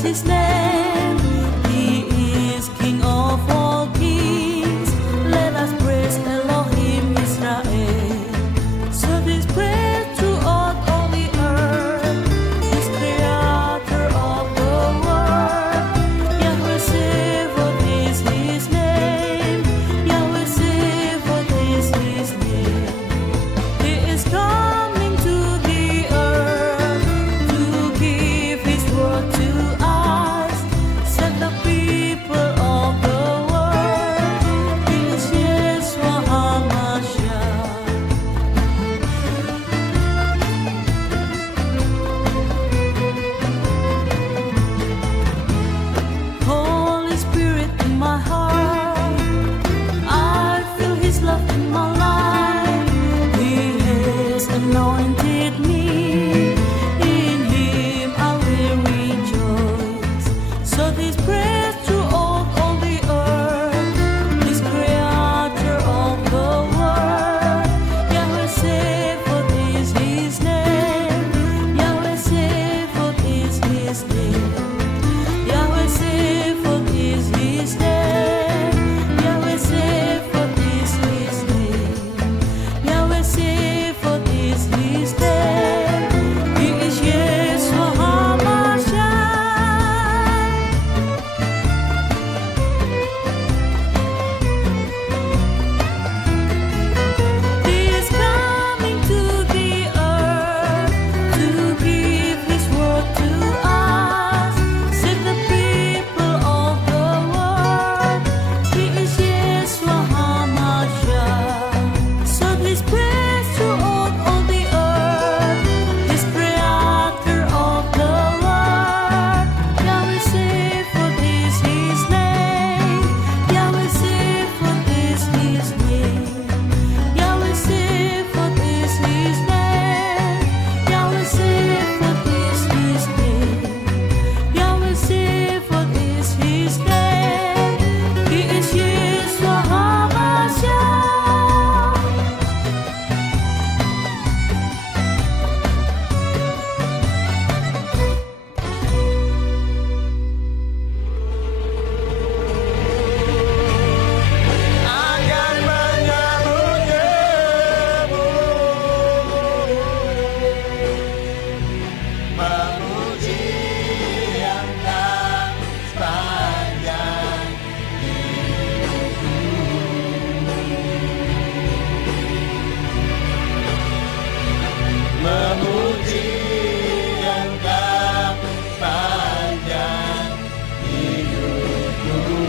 His name. He is King of all kings. Let us praise Elohim Israel. So this praise throughout all the earth. This creator of the world. Yahweh Sebaot is His name. Yahweh Sebaot is His name. He is coming to the earth to give His word to us. Set the people of the world. He is Yeshua HaMashiach. Holy Spirit in my heart, I feel His love in my life. He has anointed me. In Him I will rejoice. So this praise throughout all the earth. This creator of the world. Yahweh Sebaot is His name. Yahweh Sebaot is His name. Yahweh Sebaot is His name. Yahweh Sebaot is His name. Yahweh Sebaot is His name. He is Yeshua HaMashiach. He is coming to the earth to give His word to us. Set the people of the world. He is Yeshua HaMashiach. So this praise throughout all the earth. This creator of the world. Yahweh Sebaot is His name. Yahweh Sebaot is His name. Yahweh Sebaot is His name. Yahweh Sebaot is His name. Yahweh Sebaot is His name. He is Yeshua HaMashiach. Akan menyebut-nyebut, memuji Engkau sepanjang hidupku. Memuji Engkau sepanjang hidupku.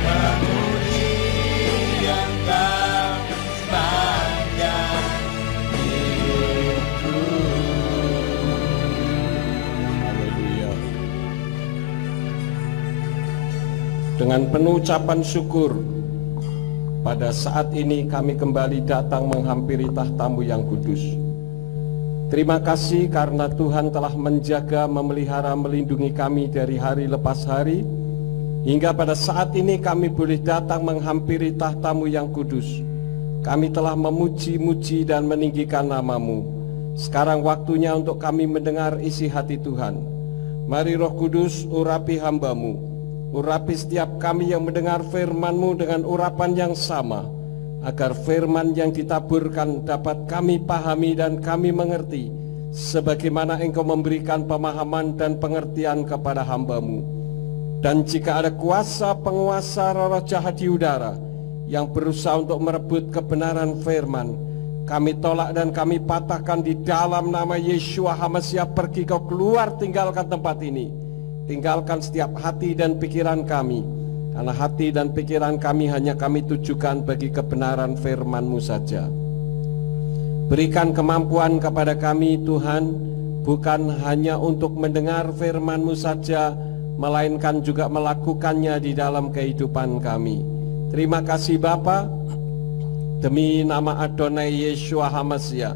Memuji Engkau sepanjang hidupku. Haleluya. Dengan penuh ucapan syukur, pada saat ini kami kembali datang menghampiri tahta-Mu yang kudus. Terima kasih karena Tuhan telah menjaga, memelihara, melindungi kami dari hari lepas hari, hingga pada saat ini kami boleh datang menghampiri tahta-Mu yang kudus. Kami telah memuji-muji dan meninggikan nama-Mu. Sekarang waktunya untuk kami mendengar isi hati Tuhan. Mari Roh Kudus urapi hamba-Mu. Urapi setiap kami yang mendengar firman-Mu dengan urapan yang sama, agar firman yang ditaburkan dapat kami pahami dan kami mengerti, sebagaimana Engkau memberikan pemahaman dan pengertian kepada hamba-Mu. Dan jika ada kuasa penguasa roh jahat di udara yang berusaha untuk merebut kebenaran firman, kami tolak dan kami patahkan di dalam nama Yeshua HaMashiach. Pergi kau keluar, tinggalkan tempat ini. Tinggalkan setiap hati dan pikiran kami, karena hati dan pikiran kami hanya kami tujukan bagi kebenaran firman-Mu saja. Berikan kemampuan kepada kami Tuhan, bukan hanya untuk mendengar firman-Mu saja, melainkan juga melakukannya di dalam kehidupan kami. Terima kasih Bapa, demi nama Adonai Yeshua HaMashiach,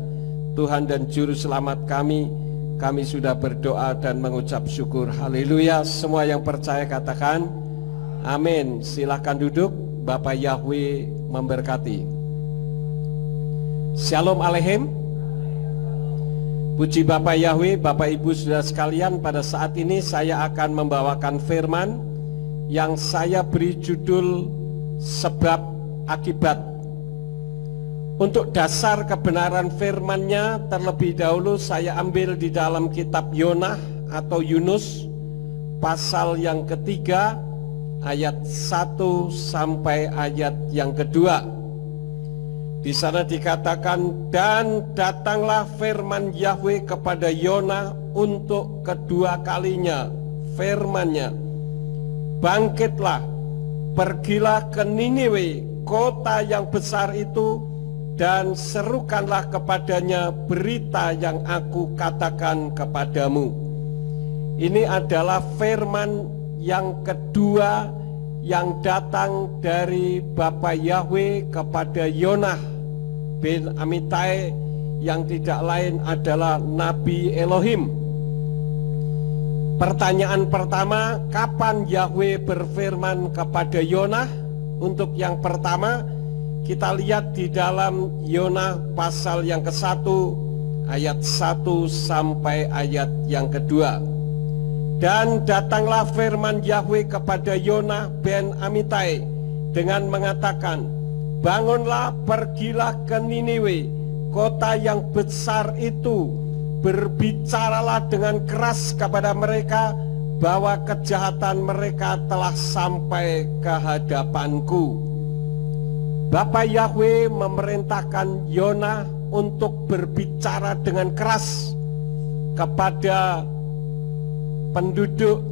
Tuhan dan Juru Selamat kami sudah berdoa dan mengucap syukur. Haleluya. Semua yang percaya katakan amin. Silahkan duduk. Bapak Yahweh memberkati. Shalom Aleichem. Puji Bapak Yahweh, Bapak Ibu Saudara sekalian, pada saat ini saya akan membawakan firman yang saya beri judul sebab akibat. Untuk dasar kebenaran firman-Nya terlebih dahulu saya ambil di dalam kitab Yonah atau Yunus pasal yang ketiga ayat 1 sampai ayat yang kedua. Di sana dikatakan, dan datanglah firman Yahweh kepada Yonah untuk kedua kalinya. Firman-Nya, bangkitlah, pergilah ke Niniwe, kota yang besar itu, dan serukanlah kepadanya berita yang aku katakan kepadamu. Ini adalah firman yang kedua yang datang dari Bapa Yahweh kepada Yonah bin Amittai, yang tidak lain adalah Nabi Elohim. Pertanyaan pertama, kapan Yahweh berfirman kepada Yonah? Untuk yang pertama, kita lihat di dalam Yonah pasal yang ke-1 ayat 1 sampai ayat yang kedua. Dan datanglah firman Yahweh kepada Yonah bin Amittai dengan mengatakan, bangunlah, pergilah ke Niniwe, kota yang besar itu, berbicaralah dengan keras kepada mereka bahwa kejahatan mereka telah sampai ke hadapanku. Bapa Yahweh memerintahkan Yonah untuk berbicara dengan keras kepada penduduk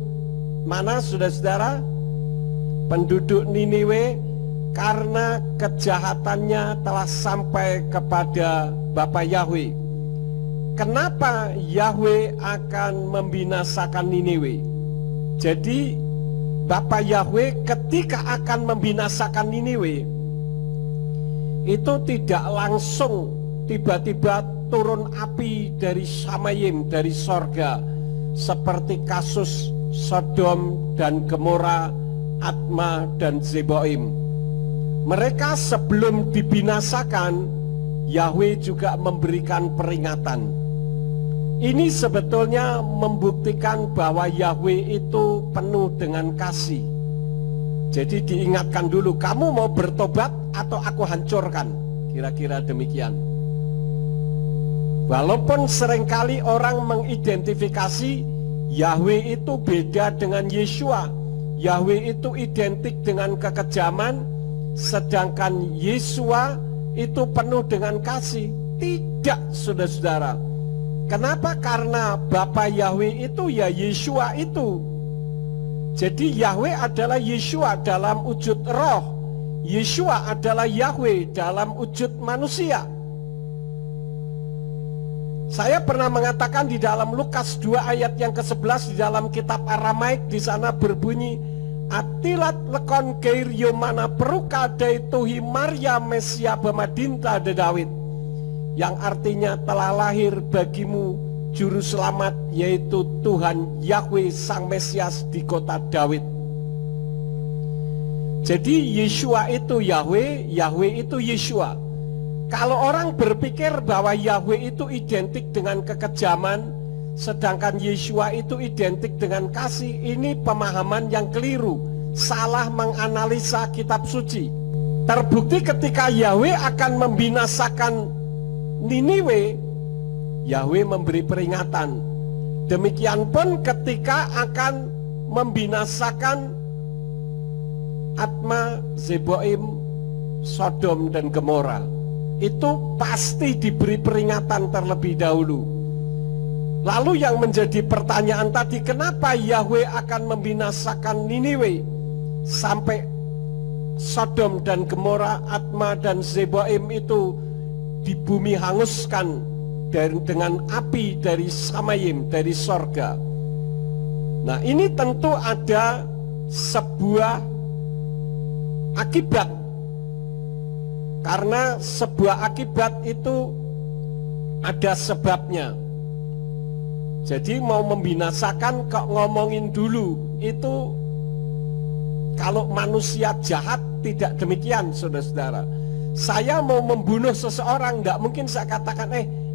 mana, saudara-saudara? Penduduk Niniwe, karena kejahatannya telah sampai kepada Bapa Yahweh. Kenapa Yahweh akan membinasakan Niniwe? Jadi Bapa Yahweh ketika akan membinasakan Niniwe, itu tidak langsung tiba-tiba turun api dari Samayim, dari sorga, seperti kasus Sodom dan Gomora, Adma dan Zeboim. Mereka sebelum dibinasakan, Yahweh juga memberikan peringatan. Ini sebetulnya membuktikan bahwa Yahweh itu penuh dengan kasih. Jadi diingatkan dulu, kamu mau bertobat atau aku hancurkan? Kira-kira demikian. Walaupun seringkali orang mengidentifikasi Yahweh itu beda dengan Yeshua. Yahweh itu identik dengan kekejaman, sedangkan Yeshua itu penuh dengan kasih. Tidak, saudara-saudara. Kenapa? Karena Bapa Yahweh itu ya Yeshua itu. Jadi Yahweh adalah Yeshua dalam wujud roh. Yeshua adalah Yahweh dalam wujud manusia. Saya pernah mengatakan di dalam Lukas 2 ayat yang ke-11 di dalam kitab Aramaik, di sana berbunyi, Atilat lekon keir yomana peruka daituhi Maria Mesia bemadinta de Daud, yang artinya telah lahir bagimu juru selamat, yaitu Tuhan Yahweh Sang Mesias di kota Daud. Jadi Yeshua itu Yahweh, Yahweh itu Yeshua. Kalau orang berpikir bahwa Yahweh itu identik dengan kekejaman, sedangkan Yeshua itu identik dengan kasih, ini pemahaman yang keliru, salah menganalisa kitab suci. Terbukti ketika Yahweh akan membinasakan Niniwe, Yahweh memberi peringatan. Demikian pun ketika akan membinasakan Adma, Zeboim, Sodom dan Gomora, itu pasti diberi peringatan terlebih dahulu. Lalu yang menjadi pertanyaan tadi, kenapa Yahweh akan membinasakan Niniwe sampai Sodom dan Gomora, Adma dan Zeboim itu di bumi hanguskan dengan api dari Samayim, dari sorga. Nah, ini tentu ada sebuah akibat. Karena sebuah akibat itu ada sebabnya. Jadi mau membinasakan kok ngomongin dulu, itu kalau manusia jahat tidak demikian, saudara-saudara. Saya mau membunuh seseorang, nggak mungkin saya katakan,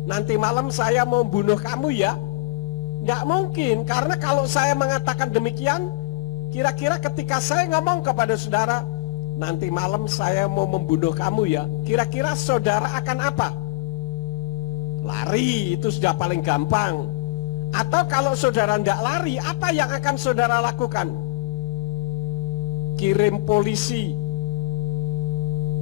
nanti malam saya mau bunuh kamu ya? Nggak mungkin, karena kalau saya mengatakan demikian, kira-kira ketika saya ngomong kepada saudara, nanti malam saya mau membunuh kamu ya, kira-kira saudara akan apa? Lari, itu sudah paling gampang. Atau kalau saudara tidak lari, apa yang akan saudara lakukan? Kirim polisi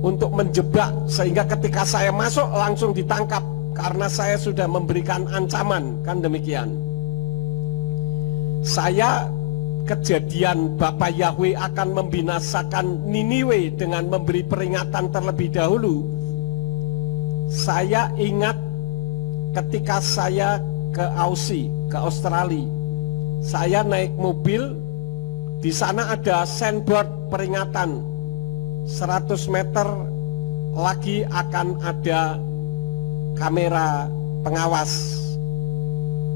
untuk menjebak, sehingga ketika saya masuk langsung ditangkap, karena saya sudah memberikan ancaman, kan demikian. Saya kejadian Bapa Yahweh akan membinasakan Niniwe dengan memberi peringatan terlebih dahulu. Saya ingat ketika saya ke Aussie, ke Australia, saya naik mobil, di sana ada signboard peringatan 100 meter lagi akan ada kamera pengawas.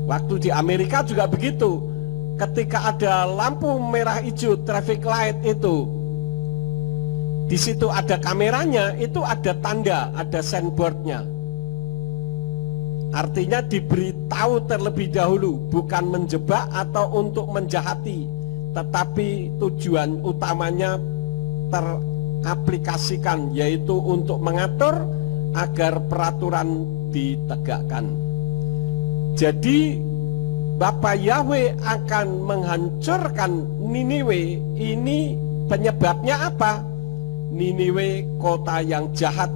Waktu di Amerika juga begitu, ketika ada lampu merah hijau traffic light itu, di situ ada kameranya, itu ada tanda, ada signboardnya. Artinya diberitahu terlebih dahulu, bukan menjebak atau untuk menjahati, tetapi tujuan utamanya teraplikasikan, yaitu untuk mengatur agar peraturan ditegakkan. Jadi Bapa Yahweh akan menghancurkan Niniwe. Ini penyebabnya apa? Niniwe kota yang jahat.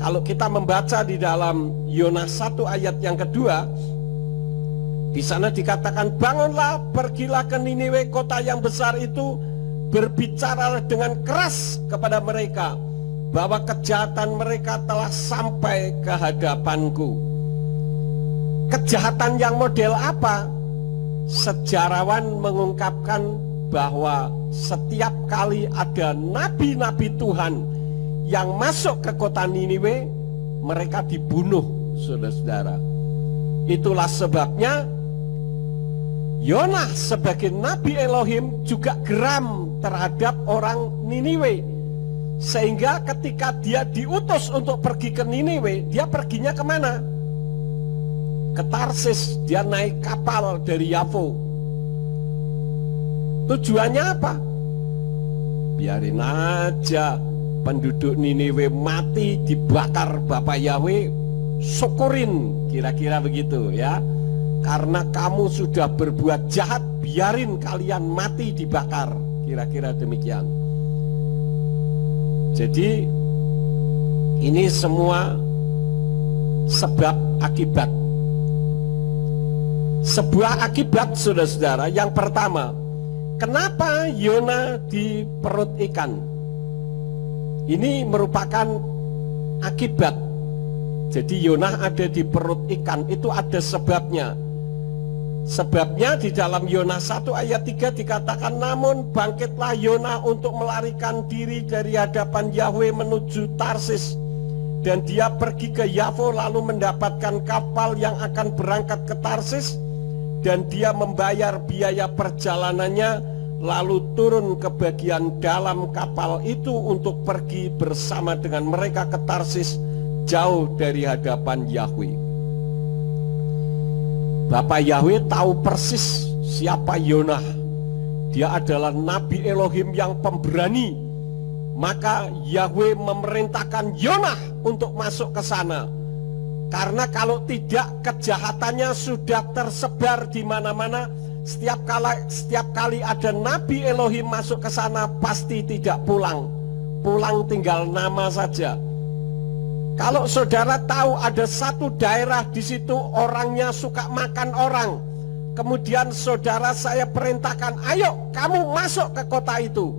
Kalau kita membaca di dalam Yonas 1 ayat yang kedua, di sana dikatakan, bangunlah, pergilah ke Niniwe, kota yang besar itu, berbicaralah dengan keras kepada mereka, bahwa kejahatan mereka telah sampai ke hadapanku. Kejahatan yang model apa? Sejarawan mengungkapkan bahwa setiap kali ada nabi-nabi Tuhan yang masuk ke kota Niniwe, mereka dibunuh, saudara-saudara. Itulah sebabnya Yonah sebagai nabi Elohim juga geram terhadap orang Niniwe. Sehingga ketika dia diutus untuk pergi ke Niniwe, dia perginya kemana? Ke Tarsis. Dia naik kapal dari Yafo. Tujuannya apa? Biarin aja penduduk Niniwe mati dibakar Bapa Yahweh, syukurin, kira-kira begitu ya. Karena kamu sudah berbuat jahat, biarin kalian mati dibakar, kira-kira demikian. Jadi ini semua sebab akibat. Sebuah akibat, saudara-saudara. Yang pertama, kenapa Yona di perut ikan? Ini merupakan akibat. Jadi Yonah ada di perut ikan, itu ada sebabnya. Sebabnya di dalam Yonah 1 ayat 3 dikatakan, namun bangkitlah Yonah untuk melarikan diri dari hadapan Yahweh menuju Tarsis. Dan dia pergi ke Yafo lalu mendapatkan kapal yang akan berangkat ke Tarsis. Dan dia membayar biaya perjalanannya, lalu turun ke bagian dalam kapal itu untuk pergi bersama dengan mereka ke Tarsis, jauh dari hadapan Yahweh. Bapa Yahweh tahu persis siapa Yonah. Dia adalah nabi Elohim yang pemberani. Maka Yahweh memerintahkan Yonah untuk masuk ke sana. Karena kalau tidak, kejahatannya sudah tersebar di mana-mana. Setiap kali ada nabi Elohim masuk ke sana, pasti tidak pulang. Pulang tinggal nama saja. Kalau saudara tahu ada satu daerah di situ orangnya suka makan orang, kemudian saudara saya perintahkan, ayo kamu masuk ke kota itu,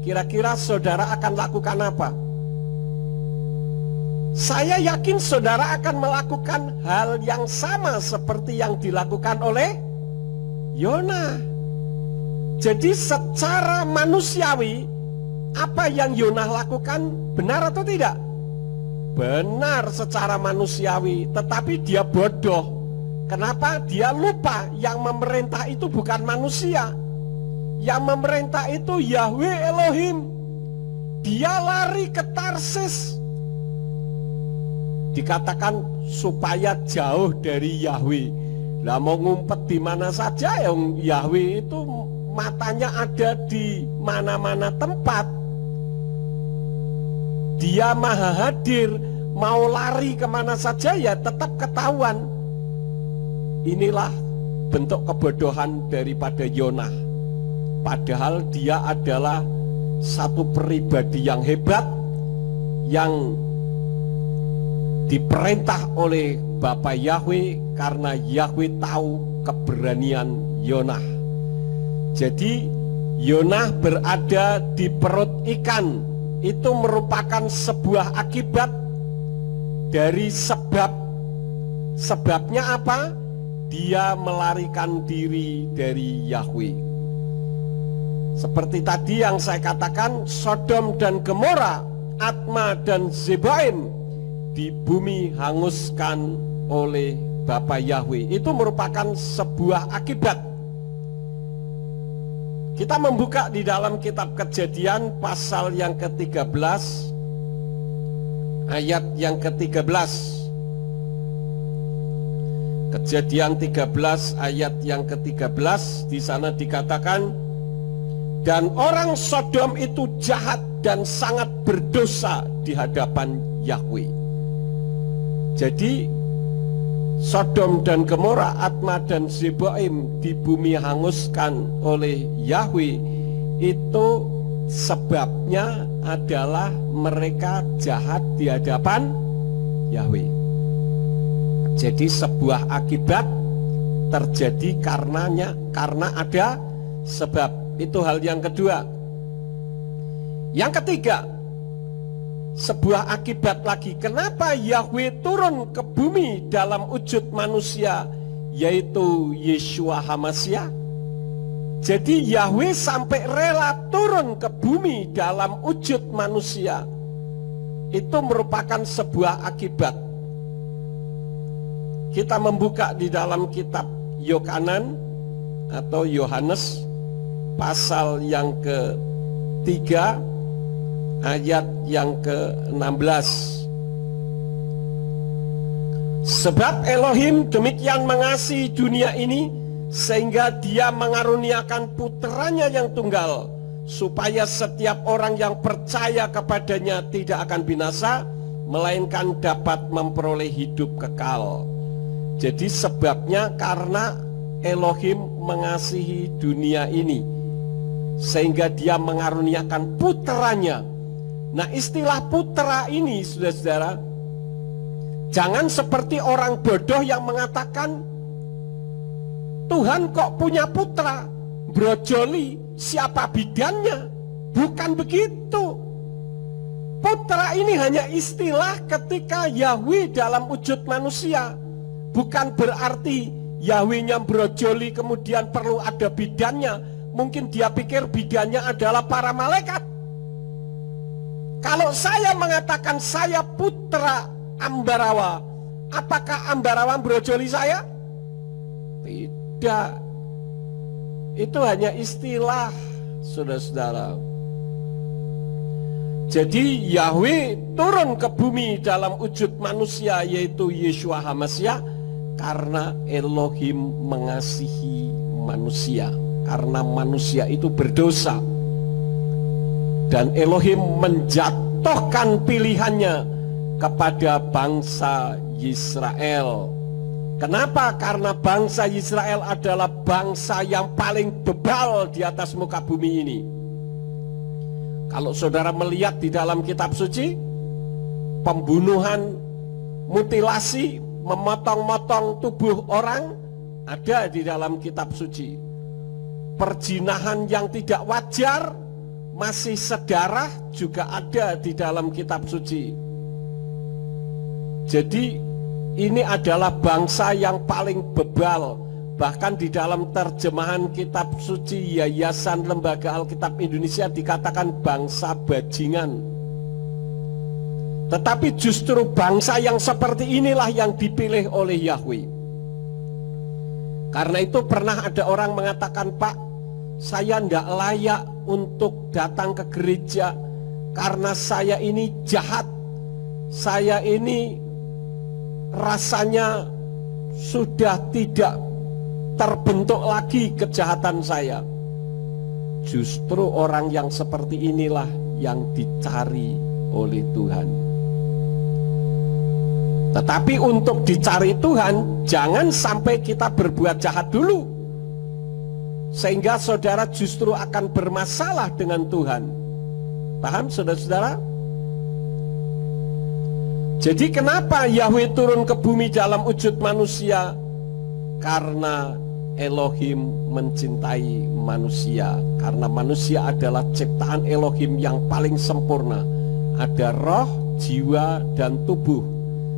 kira-kira saudara akan lakukan apa? Saya yakin saudara akan melakukan hal yang sama seperti yang dilakukan oleh Yonah. Jadi secara manusiawi, apa yang Yonah lakukan benar atau tidak? Benar secara manusiawi, tetapi dia bodoh. Kenapa? Dia lupa yang memerintah itu bukan manusia. Yang memerintah itu Yahweh Elohim. Dia lari ke Tarsis. dikatakan supaya jauh dari Yahweh. Lah mau ngumpet di mana saja, yang Yahweh itu matanya ada di mana-mana tempat. Dia maha hadir, mau lari kemana saja ya tetap ketahuan. Inilah bentuk kebodohan daripada Yonah. Padahal dia adalah satu pribadi yang hebat, yang diperintah oleh Bapa Yahweh, karena Yahweh tahu keberanian Yonah. Jadi Yonah berada di perut ikan itu merupakan sebuah akibat dari sebabnya apa? Dia melarikan diri dari Yahweh. Seperti tadi yang saya katakan, Sodom dan Gomora, Adma dan Zeboim di bumi hanguskan oleh Bapa Yahweh. Itu merupakan sebuah akibat. Kita membuka di dalam kitab Kejadian pasal yang ke-13 ayat yang ke-13. Kejadian 13 ayat yang ke-13, di sana dikatakan, dan orang Sodom itu jahat dan sangat berdosa di hadapan Yahweh. Jadi Sodom dan Gomora, Adma dan Zeboim di bumi hanguskan oleh Yahweh, itu sebabnya adalah mereka jahat di hadapan Yahweh. Jadi sebuah akibat terjadi karena ada sebab. Itu hal yang kedua. Yang ketiga, sebuah akibat lagi. Kenapa Yahweh turun ke bumi dalam wujud manusia, yaitu Yeshua HaMashiach? Jadi Yahweh sampai rela turun ke bumi dalam wujud manusia. Itu merupakan sebuah akibat. Kita membuka di dalam kitab Yohanan atau Yohanes pasal yang ke-3 ayat yang ke-16. Sebab Elohim demikian mengasihi dunia ini sehingga dia mengaruniakan putranya yang tunggal, supaya setiap orang yang percaya kepadanya tidak akan binasa, melainkan dapat memperoleh hidup kekal. Jadi sebabnya karena Elohim mengasihi dunia ini sehingga dia mengaruniakan putranya. Nah, istilah putra ini, saudara-saudara, jangan seperti orang bodoh yang mengatakan Tuhan kok punya putra, brojoli, siapa bidannya. Bukan begitu. Putra ini hanya istilah ketika Yahweh dalam wujud manusia. Bukan berarti Yahwehnya brojoli kemudian perlu ada bidannya. Mungkin dia pikir bidannya adalah para malaikat. Kalau saya mengatakan saya putra Ambarawa, apakah Ambarawa brojoli saya? Tidak. Itu hanya istilah, saudara-saudara. Jadi Yahweh turun ke bumi dalam wujud manusia, yaitu Yeshua HaMashiach, karena Elohim mengasihi manusia. Karena manusia itu berdosa, dan Elohim menjatuhkan pilihannya kepada bangsa Israel. Kenapa? Karena bangsa Israel adalah bangsa yang paling bebal di atas muka bumi ini. Kalau saudara melihat di dalam kitab suci, pembunuhan, mutilasi, memotong-motong tubuh orang ada di dalam kitab suci. Perjinahan yang tidak wajar, masih sedarah, juga ada di dalam kitab suci. Jadi ini adalah bangsa yang paling bebal. Bahkan di dalam terjemahan kitab suci Yayasan Lembaga Alkitab Indonesia dikatakan bangsa bajingan. Tetapi justru bangsa yang seperti inilah yang dipilih oleh Yahweh. Karena itu pernah ada orang mengatakan, Pak, saya tidak layak untuk datang ke gereja karena saya ini jahat, saya ini rasanya sudah tidak terbentuk lagi kejahatan saya. Justru orang yang seperti inilah yang dicari oleh Tuhan. Tetapi untuk dicari Tuhan, jangan sampai kita berbuat jahat dulu, sehingga saudara justru akan bermasalah dengan Tuhan. Paham saudara-saudara? Jadi kenapa Yahweh turun ke bumi dalam wujud manusia? Karena Elohim mencintai manusia. Karena manusia adalah ciptaan Elohim yang paling sempurna. Ada roh, jiwa, dan tubuh.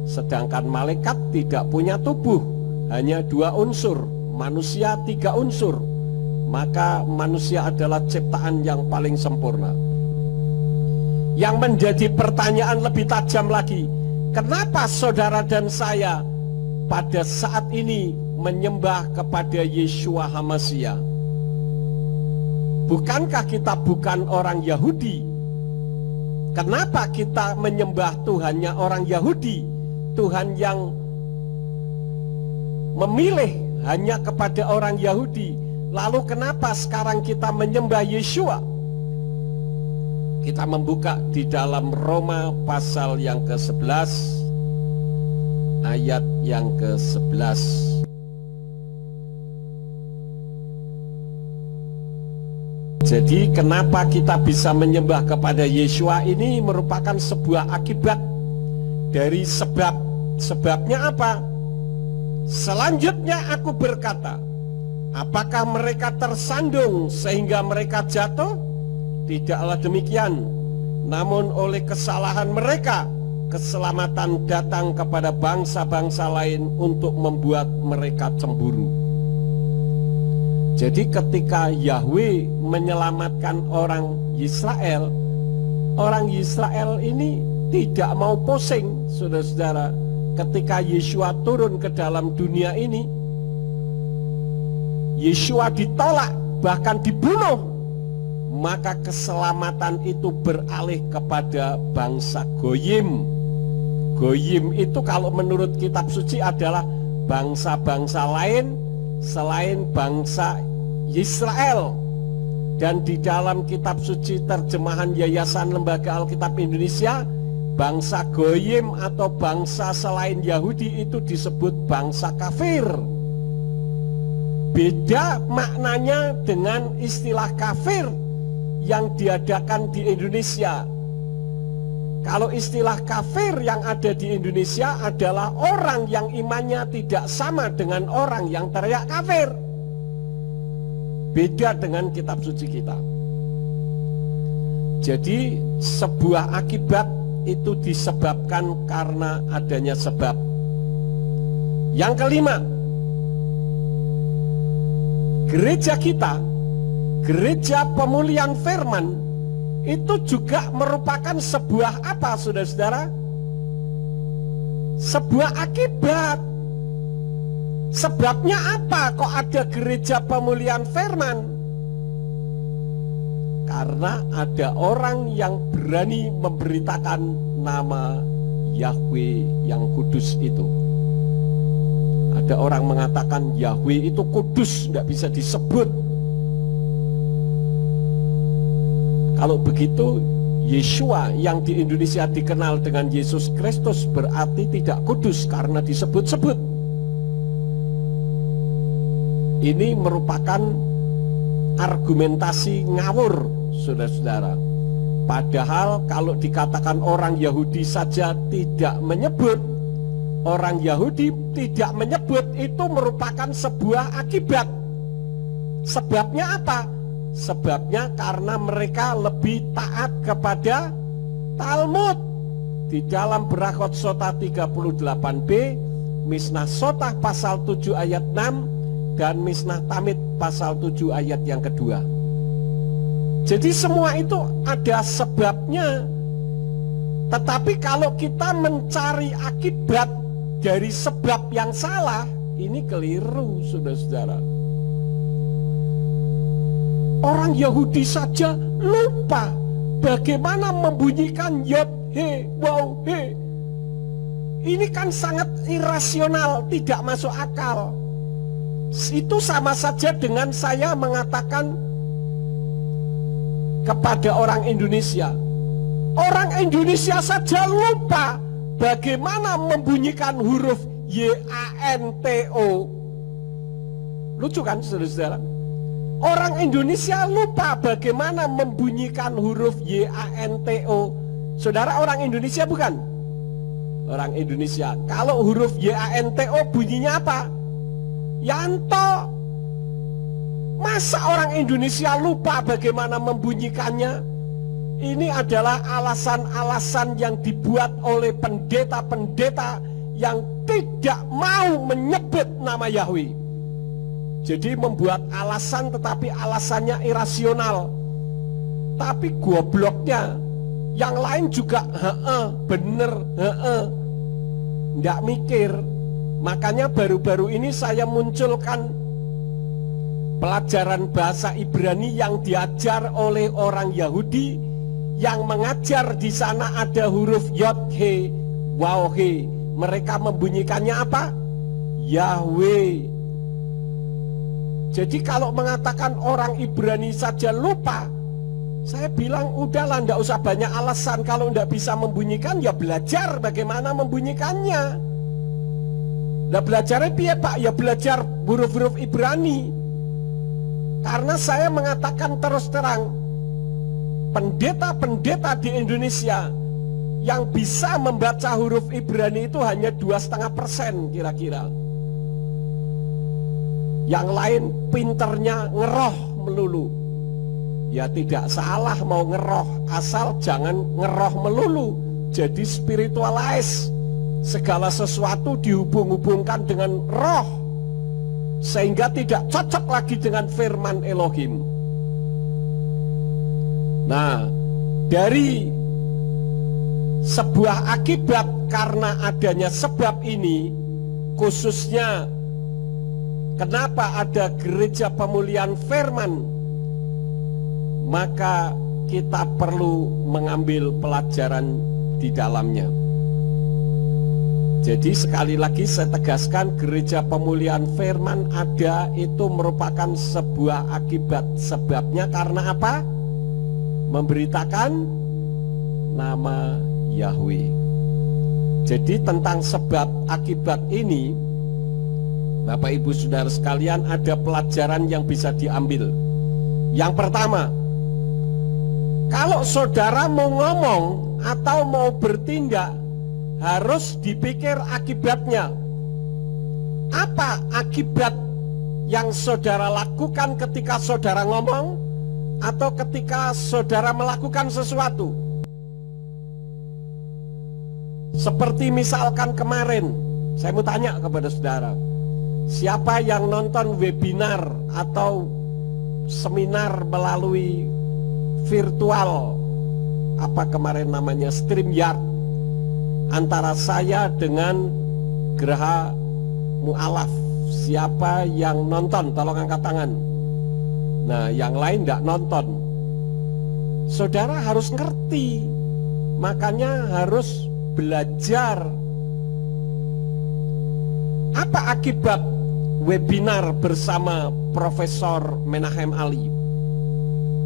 Sedangkan malaikat tidak punya tubuh, hanya 2 unsur, manusia 3 unsur. Maka manusia adalah ciptaan yang paling sempurna. Yang menjadi pertanyaan lebih tajam lagi, kenapa saudara dan saya pada saat ini menyembah kepada Yeshua HaMashiach? Bukankah kita bukan orang Yahudi? Kenapa kita menyembah Tuhannya orang Yahudi? Tuhan yang memilih hanya kepada orang Yahudi. Lalu kenapa sekarang kita menyembah Yeshua? Kita membuka di dalam Roma pasal yang ke-11 ayat yang ke-11. Jadi kenapa kita bisa menyembah kepada Yeshua ini merupakan sebuah akibat dari sebab. Sebabnya apa? Selanjutnya aku berkata, apakah mereka tersandung sehingga mereka jatuh? Tidaklah demikian. Namun oleh kesalahan mereka, keselamatan datang kepada bangsa-bangsa lain untuk membuat mereka cemburu. Jadi ketika Yahweh menyelamatkan orang Israel ini tidak mau pusing, saudara-saudara. Ketika Yeshua turun ke dalam dunia ini, Yeshua ditolak, bahkan dibunuh, maka keselamatan itu beralih kepada bangsa Goyim. Goyim itu kalau menurut kitab suci adalah bangsa-bangsa lain selain bangsa Israel. Dan di dalam kitab suci terjemahan Yayasan Lembaga Alkitab Indonesia, bangsa Goyim atau bangsa selain Yahudi itu disebut bangsa kafir. Beda maknanya dengan istilah kafir yang diadakan di Indonesia. Kalau istilah kafir yang ada di Indonesia adalah orang yang imannya tidak sama dengan orang yang teriak kafir. Beda dengan kitab suci kita. Jadi sebuah akibat itu disebabkan karena adanya sebab. Yang kelima, gereja kita, gereja pemulihan firman, itu juga merupakan sebuah apa, saudara-saudara? Sebuah akibat. Sebabnya apa kok ada gereja pemulihan firman? Karena ada orang yang berani memberitakan nama Yahweh yang kudus itu. Ada orang mengatakan Yahweh itu kudus, nggak bisa disebut. Kalau begitu, Yeshua yang di Indonesia dikenal dengan Yesus Kristus berarti tidak kudus karena disebut-sebut. Ini merupakan argumentasi ngawur, saudara-saudara. Padahal kalau dikatakan orang Yahudi saja tidak menyebut, orang Yahudi tidak menyebut, itu merupakan sebuah akibat. Sebabnya apa? Sebabnya karena mereka lebih taat kepada Talmud. Di dalam Berachot Sotah 38b, Mishnah Sotah pasal 7 ayat 6, dan Mishnah Tamid pasal 7 ayat yang kedua. Jadi semua itu ada sebabnya. Tetapi kalau kita mencari akibat dari sebab yang salah, ini keliru, saudara-saudara. Orang Yahudi saja lupa bagaimana membunyikan Yod He Waw He. Ini kan sangat irasional, tidak masuk akal. Itu sama saja dengan saya mengatakan kepada orang Indonesia. Orang Indonesia saja lupa bagaimana membunyikan huruf Y-A-N-T-O. Lucu kan saudara-saudara? Orang Indonesia lupa bagaimana membunyikan huruf Y-A-N-T-O. Saudara orang Indonesia bukan? Orang Indonesia. Kalau huruf Y-A-N-T-O bunyinya apa? Yanto. Masa orang Indonesia lupa bagaimana membunyikannya? Ini adalah alasan-alasan yang dibuat oleh pendeta-pendeta yang tidak mau menyebut nama Yahweh. Jadi membuat alasan tetapi alasannya irasional. Tapi gobloknya yang lain juga bener, nggak mikir. Makanya baru-baru ini saya munculkan pelajaran bahasa Ibrani yang diajar oleh orang Yahudi, yang mengajar di sana ada huruf Yod He Waw He. Mereka membunyikannya apa? Yahweh. Jadi kalau mengatakan orang Ibrani saja lupa, saya bilang udahlah, ndak usah banyak alasan. Kalau ndak bisa membunyikan ya belajar bagaimana membunyikannya. Nah belajarnya piye Pak? Ya belajar huruf-huruf Ibrani. Karena saya mengatakan terus terang, pendeta-pendeta di Indonesia yang bisa membaca huruf Ibrani itu hanya 2,5% kira-kira. Yang lain pinternya ngeroh melulu. Ya tidak salah mau ngeroh, asal jangan ngeroh melulu. Jadi spiritualize. Segala sesuatu dihubung-hubungkan dengan roh, sehingga tidak cocok lagi dengan firman Elohim. Nah, dari sebuah akibat karena adanya sebab ini, khususnya kenapa ada gereja pemulihan firman, maka kita perlu mengambil pelajaran di dalamnya. Jadi sekali lagi saya tegaskan, gereja pemulihan firman ada itu merupakan sebuah akibat. Sebabnya karena apa? Memberitakan nama Yahweh. Jadi tentang sebab akibat ini, Bapak Ibu Saudara sekalian, ada pelajaran yang bisa diambil. Yang pertama, kalau saudara mau ngomong atau mau bertindak, harus dipikir akibatnya. Apa akibat yang saudara lakukan ketika saudara ngomong atau ketika saudara melakukan sesuatu? Seperti misalkan kemarin, saya mau tanya kepada saudara, siapa yang nonton webinar atau seminar melalui virtual, apa kemarin namanya, StreamYard, antara saya dengan Geraha Mu'alaf? Siapa yang nonton? Tolong angkat tangan. Nah, yang lain tidak nonton. Saudara harus ngerti, makanya harus belajar. Apa akibat webinar bersama Profesor Menahem Ali?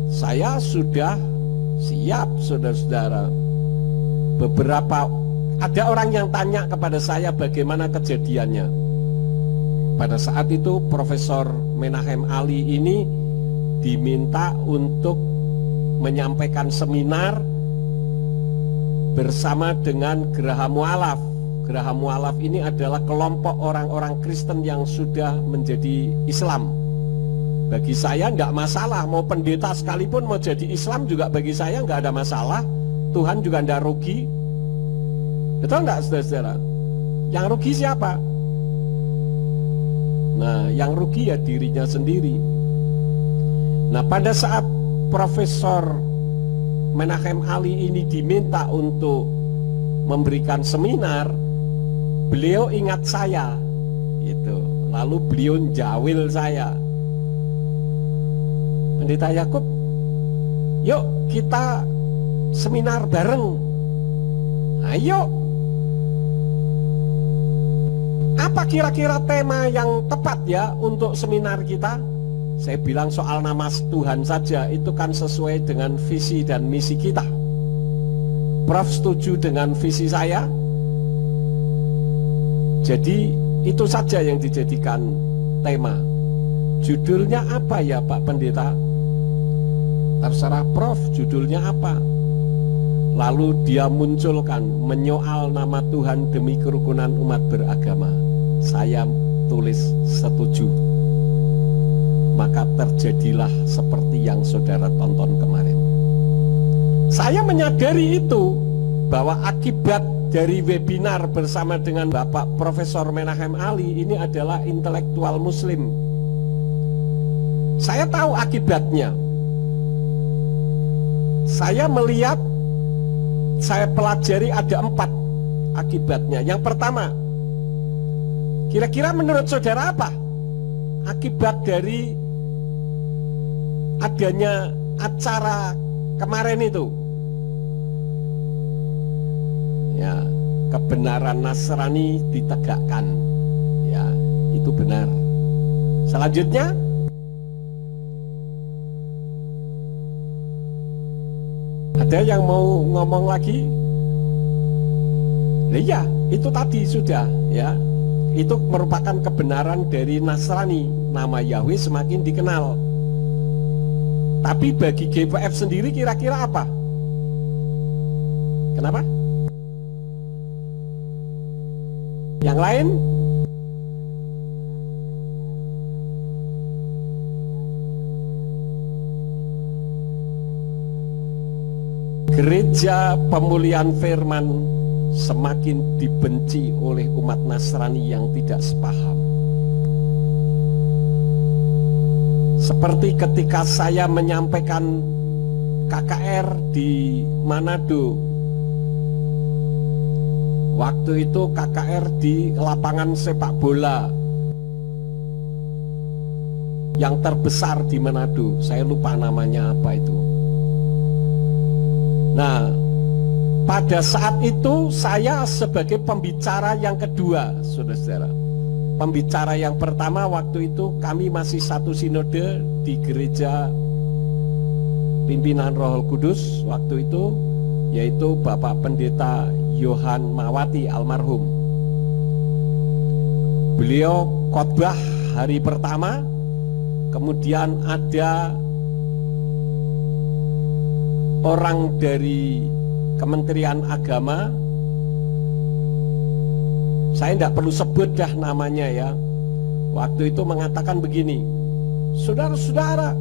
Saya sudah siap, saudara-saudara. Ada orang yang tanya kepada saya bagaimana kejadiannya. Pada saat itu Profesor Menahem Ali ini diminta untuk menyampaikan seminar bersama dengan Geraha Mu'alaf. Geraha Mu'alaf ini adalah kelompok orang-orang Kristen yang sudah menjadi Islam. Bagi saya enggak masalah, mau pendeta sekalipun mau jadi Islam juga bagi saya enggak ada masalah. Tuhan juga enggak rugi. Betul enggak saudara-saudara? Yang rugi siapa? Nah, yang rugi ya dirinya sendiri. Nah, pada saat Profesor Menahem Ali ini diminta untuk memberikan seminar, beliau ingat saya, gitu. Lalu beliau jawil saya, Pendeta Yakub, yuk kita seminar bareng. Ayo. Apa kira-kira tema yang tepat ya untuk seminar kita? Saya bilang soal nama Tuhan saja, itu kan sesuai dengan visi dan misi kita. Prof setuju dengan visi saya? Jadi itu saja yang dijadikan tema. Judulnya apa ya Pak Pendeta? Terserah Prof, judulnya apa? Lalu dia munculkan menyoal nama Tuhan demi kerukunan umat beragama. Saya tulis setuju. Maka terjadilah seperti yang saudara tonton kemarin. Saya menyadari itu, bahwa akibat dari webinar bersama dengan Bapak Profesor Menahem Ali ini adalah intelektual muslim. Saya tahu akibatnya. Saya melihat, saya pelajari ada 4 akibatnya. Yang pertama, kira-kira menurut saudara apa akibat dari adanya acara kemarin itu? Ya, kebenaran Nasrani ditegakkan. Ya, itu benar. Selanjutnya, ada yang mau ngomong lagi? Iya, itu tadi sudah ya. Itu merupakan kebenaran dari Nasrani. Nama Yahweh semakin dikenal. Tapi bagi GPF sendiri kira-kira apa? Kenapa? Yang lain? Gereja Pemulihan Firman semakin dibenci oleh umat Nasrani yang tidak sepaham. Seperti ketika saya menyampaikan KKR di Manado. Waktu itu KKR di lapangan sepak bola yang terbesar di Manado. Saya lupa namanya apa itu. Nah, pada saat itu saya sebagai pembicara yang kedua, saudara-saudara. Pembicara yang pertama waktu itu kami masih satu sinode di gereja pimpinan Roh Kudus waktu itu, yaitu Bapak Pendeta Yohan Mawati almarhum. Beliau khotbah hari pertama, kemudian ada orang dari Kementerian Agama, saya tidak perlu sebut dah namanya ya, waktu itu mengatakan begini, saudara-saudara,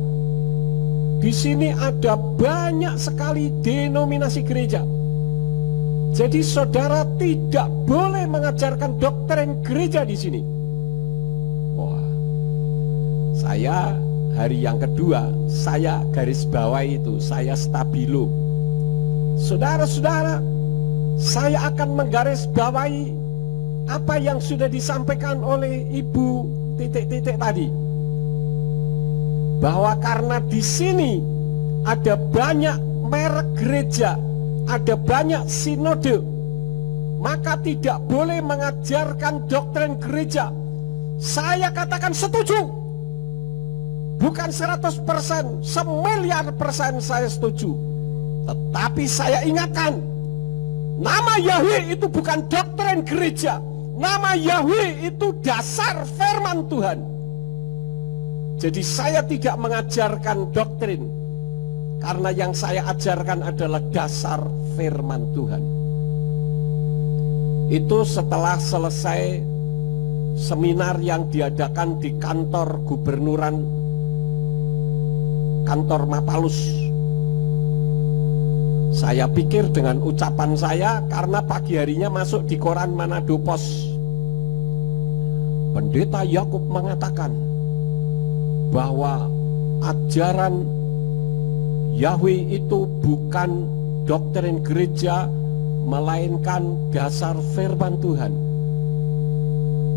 di sini ada banyak sekali denominasi gereja. Jadi saudara tidak boleh mengajarkan doktrin gereja di sini. Wah, saya hari yang kedua, saya garis bawahi itu, saya stabilo. Saudara-saudara, saya akan menggarisbawahi apa yang sudah disampaikan oleh Ibu titik-titik tadi. Bahwa karena di sini ada banyak merek gereja, ada banyak sinode, maka tidak boleh mengajarkan doktrin gereja. Saya katakan setuju. Bukan 100%, 1.000.000% saya setuju. Tetapi saya ingatkan, nama Yahweh itu bukan doktrin gereja. Nama Yahweh itu dasar firman Tuhan. Jadi saya tidak mengajarkan doktrin, karena yang saya ajarkan adalah dasar firman Tuhan. Itu setelah selesai seminar yang diadakan di kantor gubernuran, kantor Mapalus. Saya pikir dengan ucapan saya, karena pagi harinya masuk di koran Manado Pos, Pendeta Yakub mengatakan bahwa ajaran Yahweh itu bukan doktrin gereja, melainkan dasar firman Tuhan.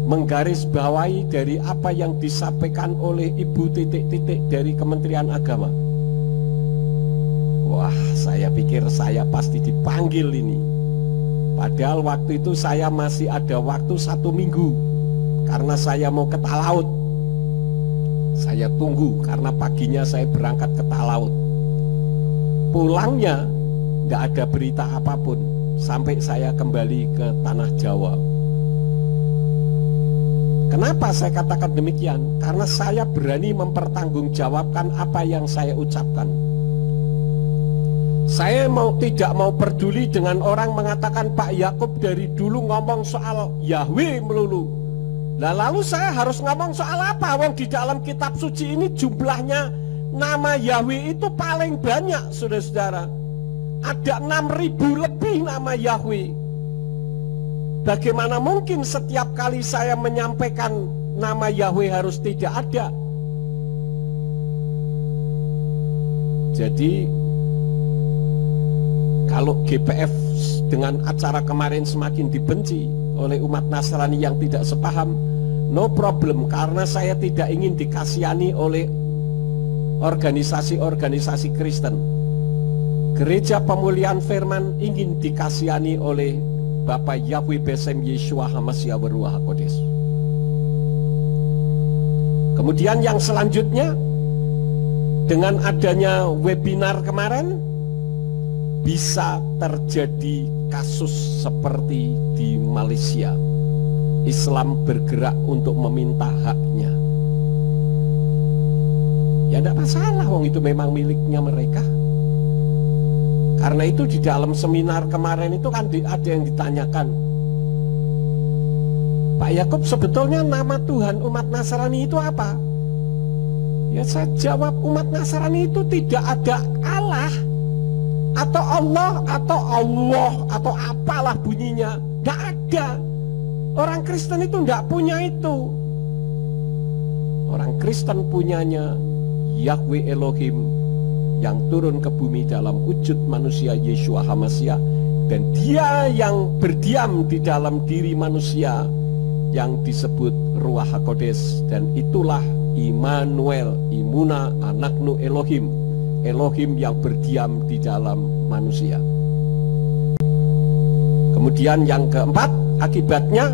Menggarisbawahi dari apa yang disampaikan oleh Ibu titik-titik dari Kementerian Agama. Wah, saya pikir saya pasti dipanggil ini. Padahal waktu itu saya masih ada waktu 1 minggu karena saya mau ke Talaut. Saya tunggu karena paginya saya berangkat ke Talaut. Pulangnya nggak ada berita apapun sampai saya kembali ke tanah Jawa. Kenapa saya katakan demikian? Karena saya berani mempertanggungjawabkan apa yang saya ucapkan. Saya tidak mau peduli dengan orang mengatakan Pak Yakub dari dulu ngomong soal Yahweh melulu. Nah, lalu saya harus ngomong soal apa? Wong di dalam kitab suci ini jumlahnya nama Yahweh itu paling banyak, saudara-saudara. Ada 6.000 lebih nama Yahweh. Bagaimana mungkin setiap kali saya menyampaikan nama Yahweh harus tidak ada? Jadi kalau GPF dengan acara kemarin semakin dibenci oleh umat Nasrani yang tidak sepaham, no problem, karena saya tidak ingin dikasihani oleh organisasi-organisasi Kristen. Gereja Pemulihan Firman ingin dikasihani oleh Bapak Yahweh Besem Yeshua Hamasya Ruach HaKodes. Kemudian yang selanjutnya, dengan adanya webinar kemarin, bisa terjadi kasus seperti di Malaysia. Islam bergerak untuk meminta haknya. Ya tidak masalah, wong itu memang miliknya mereka. Karena itu di dalam seminar kemarin itu kan ada yang ditanyakan, Pak Yakub, sebetulnya nama Tuhan umat Nasrani itu apa? Ya saya jawab, umat Nasrani itu tidak ada Allah atau Allah atau apalah bunyinya. Tidak ada. Orang Kristen itu tidak punya itu. Orang Kristen punyanya Yahweh Elohim yang turun ke bumi dalam wujud manusia Yeshua Hamasya, dan dia yang berdiam di dalam diri manusia yang disebut Ruach HaKodes, dan itulah Immanuel, Imuna Anaknu Elohim, Elohim yang berdiam di dalam manusia. Kemudian yang keempat, akibatnya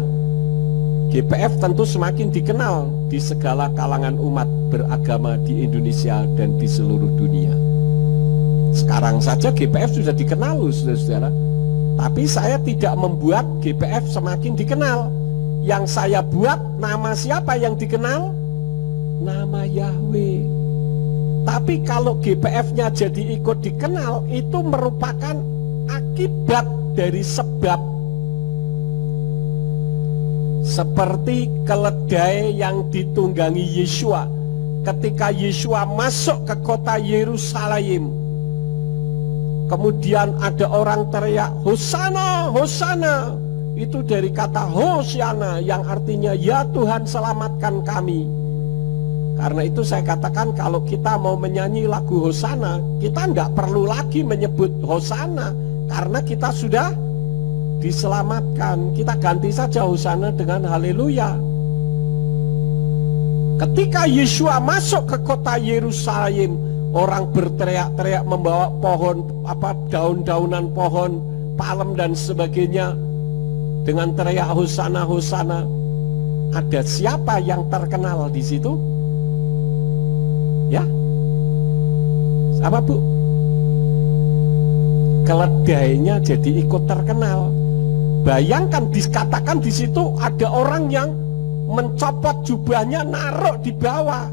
GPF tentu semakin dikenal di segala kalangan umat beragama di Indonesia dan di seluruh dunia. Sekarang saja GPF sudah dikenal, saudara-saudara. Tapi saya tidak membuat GPF semakin dikenal. Yang saya buat, nama siapa yang dikenal? Nama Yahweh. Tapi kalau GPF-nya jadi ikut dikenal, itu merupakan akibat dari sebab. Seperti keledai yang ditunggangi Yeshua. Ketika Yeshua masuk ke kota Yerusalem, kemudian ada orang teriak, Hosana, Hosana. Itu dari kata Hosiana yang artinya ya Tuhan selamatkan kami. Karena itu saya katakan kalau kita mau menyanyi lagu Hosana, kita tidak perlu lagi menyebut Hosana, karena kita sudah diselamatkan. Kita ganti saja Hosana dengan Haleluya. Ketika Yeshua masuk ke kota Yerusalem, orang berteriak-teriak membawa pohon, daun-daunan pohon palem dan sebagainya dengan teriak Hosana, Hosana. Ada siapa yang terkenal di situ? Ya, apa Bu? Keledainya jadi ikut terkenal. Bayangkan dikatakan di situ ada orang yang mencopot jubahnya, naruh di bawah.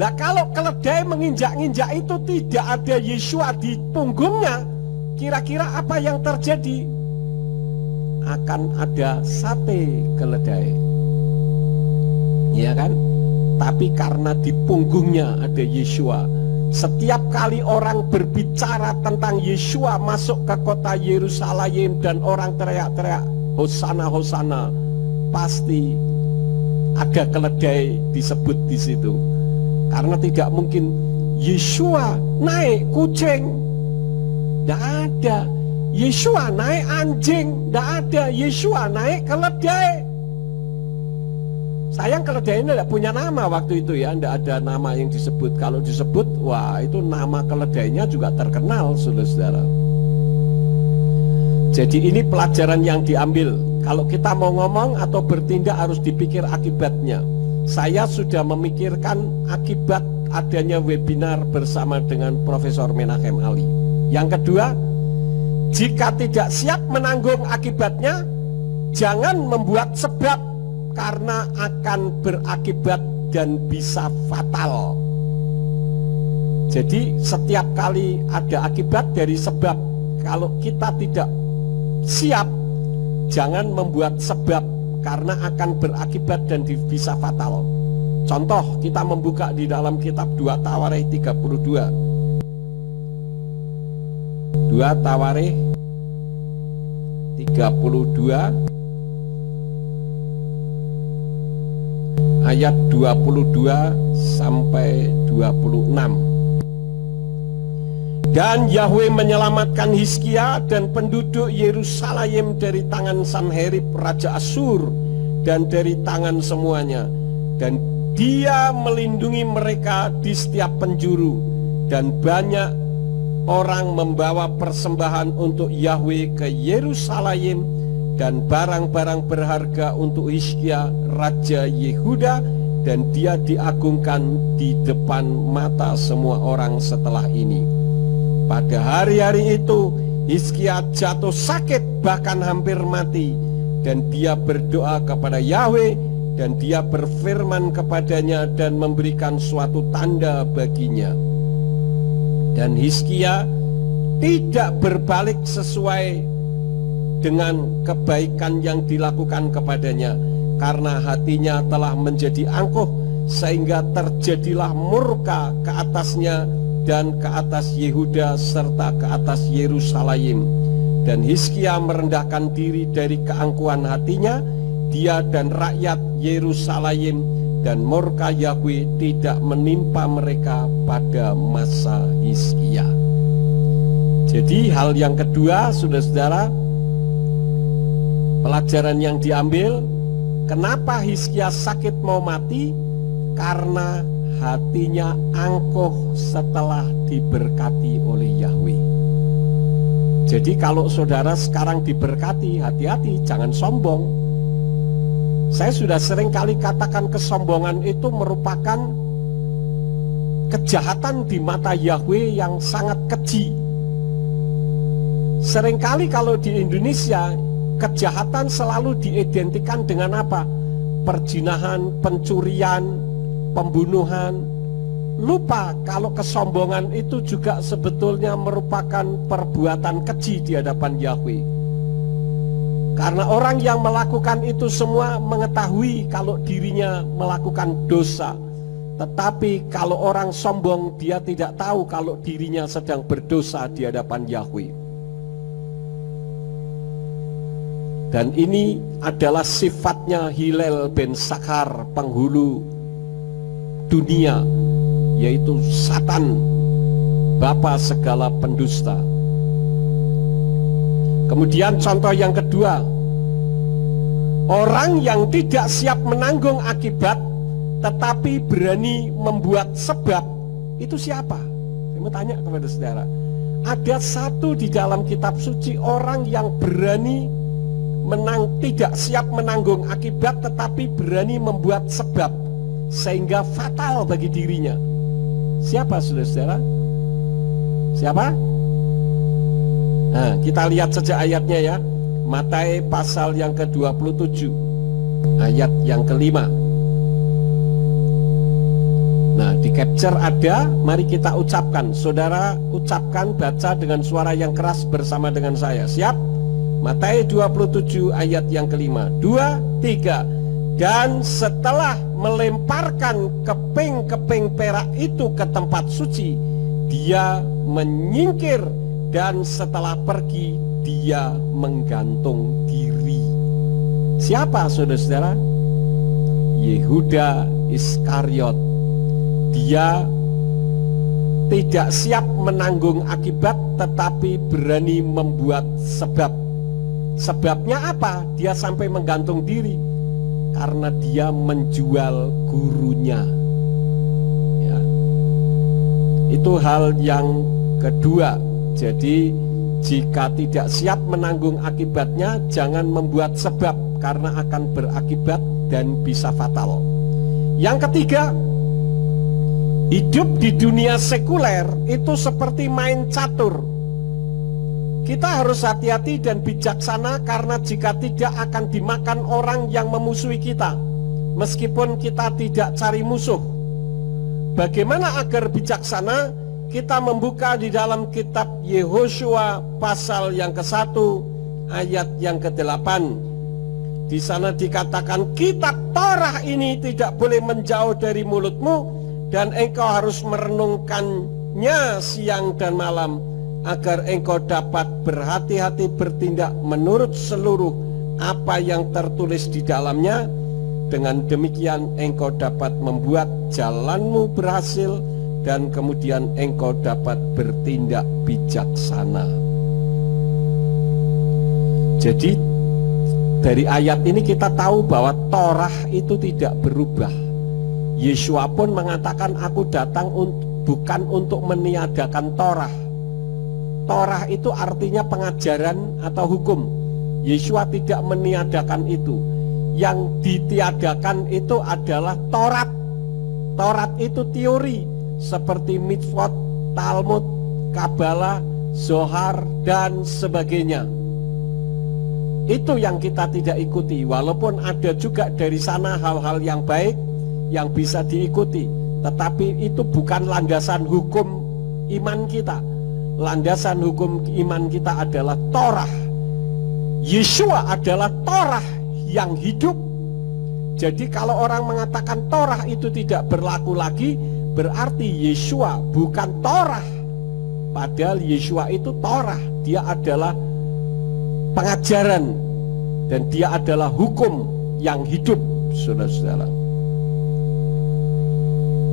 Nah kalau keledai menginjak-injak itu tidak ada Yeshua di punggungnya, kira-kira apa yang terjadi? Akan ada sate keledai, ya kan? Tapi karena di punggungnya ada Yeshua, setiap kali orang berbicara tentang Yeshua masuk ke kota Yerusalem dan orang teriak-teriak Hosana, Hosana, pasti ada keledai disebut di situ. Karena tidak mungkin Yeshua naik kucing, tidak ada. Yeshua naik anjing, tidak ada. Yeshua naik keledai. Sayang keledainya tidak punya nama waktu itu ya, tidak ada nama yang disebut. Kalau disebut, wah itu nama keledainya juga terkenal, saudara-saudara. Jadi ini pelajaran yang diambil. Kalau kita mau ngomong atau bertindak harus dipikir akibatnya. Saya sudah memikirkan akibat adanya webinar bersama dengan Profesor Menachem Ali. Yang kedua, jika tidak siap menanggung akibatnya, jangan membuat sebab karena akan berakibat dan bisa fatal. Jadi setiap kali ada akibat dari sebab, kalau kita tidak siap, jangan membuat sebab karena akan berakibat dan bisa fatal. Contoh, kita membuka di dalam kitab 2 Tawarikh 32. 2 Tawarikh 32 ayat 22 sampai 26. Dan Yahweh menyelamatkan Hizkia dan penduduk Yerusalem dari tangan Sanherib Raja Asyur dan dari tangan semuanya. Dan dia melindungi mereka di setiap penjuru. Dan banyak orang membawa persembahan untuk Yahweh ke Yerusalem dan barang-barang berharga untuk Hizkia Raja Yehuda. Dan dia diagungkan di depan mata semua orang setelah ini. Pada hari-hari itu Hizkia jatuh sakit bahkan hampir mati. Dan dia berdoa kepada Yahweh, dan dia berfirman kepadanya dan memberikan suatu tanda baginya. Dan Hizkia tidak berbalik sesuai dengan kebaikan yang dilakukan kepadanya, karena hatinya telah menjadi angkuh, sehingga terjadilah murka ke atasnya dan ke atas Yehuda serta ke atas Yerusalem. Dan Hizkia merendahkan diri dari keangkuhan hatinya, dia dan rakyat Yerusalem, dan murka Yahweh tidak menimpa mereka pada masa Hizkia. Jadi hal yang kedua, saudara-saudara, pelajaran yang diambil, kenapa Hizkia sakit mau mati? Karena hatinya angkuh setelah diberkati oleh Yahweh. Jadi kalau saudara sekarang diberkati, hati-hati, jangan sombong. Saya sudah sering kali katakan kesombongan itu merupakan kejahatan di mata Yahweh yang sangat keji. Seringkali kalau di Indonesia, kejahatan selalu diidentikan dengan apa? Perzinahan, pencurian, pembunuhan. Lupa kalau kesombongan itu juga sebetulnya merupakan perbuatan keji di hadapan Yahweh. Karena orang yang melakukan itu semua mengetahui kalau dirinya melakukan dosa. Tetapi kalau orang sombong, dia tidak tahu kalau dirinya sedang berdosa di hadapan Yahweh. Dan ini adalah sifatnya Hillel bin Sakhar, penghulu dunia, yaitu Satan, bapa segala pendusta. Kemudian contoh yang kedua, orang yang tidak siap menanggung akibat tetapi berani membuat sebab, itu siapa? Saya mau tanya kepada saudara. Ada satu di dalam kitab suci, orang yang berani tidak siap menanggung akibat tetapi berani membuat sebab sehingga fatal bagi dirinya. Siapa saudara-saudara? Siapa? Nah, kita lihat saja ayatnya ya. Matius pasal yang ke-27 ayat yang ke-5. Nah, di capture ada, mari kita ucapkan. Saudara ucapkan, baca dengan suara yang keras bersama dengan saya. Siap? Matius 27 ayat yang ke-5. 2, 3. Dan setelah melemparkan keping-keping perak itu ke tempat suci, dia menyingkir, dan setelah pergi dia menggantung diri. Siapa saudara-saudara? Yehuda Iskariot. Dia tidak siap menanggung akibat tetapi berani membuat sebab. Sebabnya apa? Dia sampai menggantung diri karena dia menjual gurunya. Ya. Itu hal yang kedua. Jadi Jika tidak siap menanggung akibatnya, jangan membuat sebab karena akan berakibat dan bisa fatal. Yang ketiga, hidup di dunia sekuler itu seperti main catur. Kita harus hati-hati dan bijaksana karena jika tidak akan dimakan orang yang memusuhi kita, meskipun kita tidak cari musuh. Bagaimana agar bijaksana? Kita membuka di dalam kitab Yehosua pasal yang ke-1 ayat yang ke-8. Di sana dikatakan, kitab Torah ini tidak boleh menjauh dari mulutmu, dan engkau harus merenungkannya siang dan malam, agar engkau dapat berhati-hati bertindak menurut seluruh apa yang tertulis di dalamnya. Dengan demikian engkau dapat membuat jalanmu berhasil, dan kemudian engkau dapat bertindak bijaksana. Jadi dari ayat ini kita tahu bahwa Torah itu tidak berubah. Yesua pun mengatakan, aku datang bukan untuk meniadakan Torah. Torah itu artinya pengajaran atau hukum. Yesua tidak meniadakan itu. Yang ditiadakan itu adalah Taurat. Taurat itu teori seperti mitzvot, Talmud, Kabalah, Zohar, dan sebagainya. Itu yang kita tidak ikuti, walaupun ada juga dari sana hal-hal yang baik yang bisa diikuti, tetapi itu bukan landasan hukum iman kita. Landasan hukum iman kita adalah Torah. Yesua adalah Torah yang hidup. Jadi kalau orang mengatakan Torah itu tidak berlaku lagi, berarti Yesua bukan Torah. Padahal Yesua itu Torah. Dia adalah pengajaran dan dia adalah hukum yang hidup, saudara-saudara.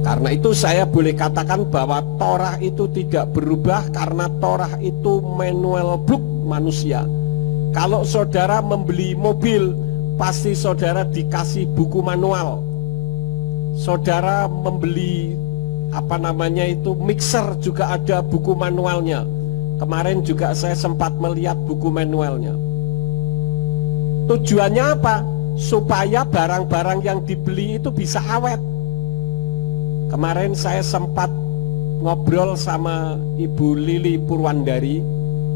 Karena itu saya boleh katakan bahwa Torah itu tidak berubah, karena Torah itu manual book manusia. Kalau saudara membeli mobil, pasti saudara dikasih buku manual. Saudara membeli mixer, juga ada buku manualnya. Kemarin juga saya sempat melihat buku manualnya. Tujuannya apa? Supaya barang-barang yang dibeli itu bisa awet. Kemarin saya sempat ngobrol sama Ibu Lili Purwandari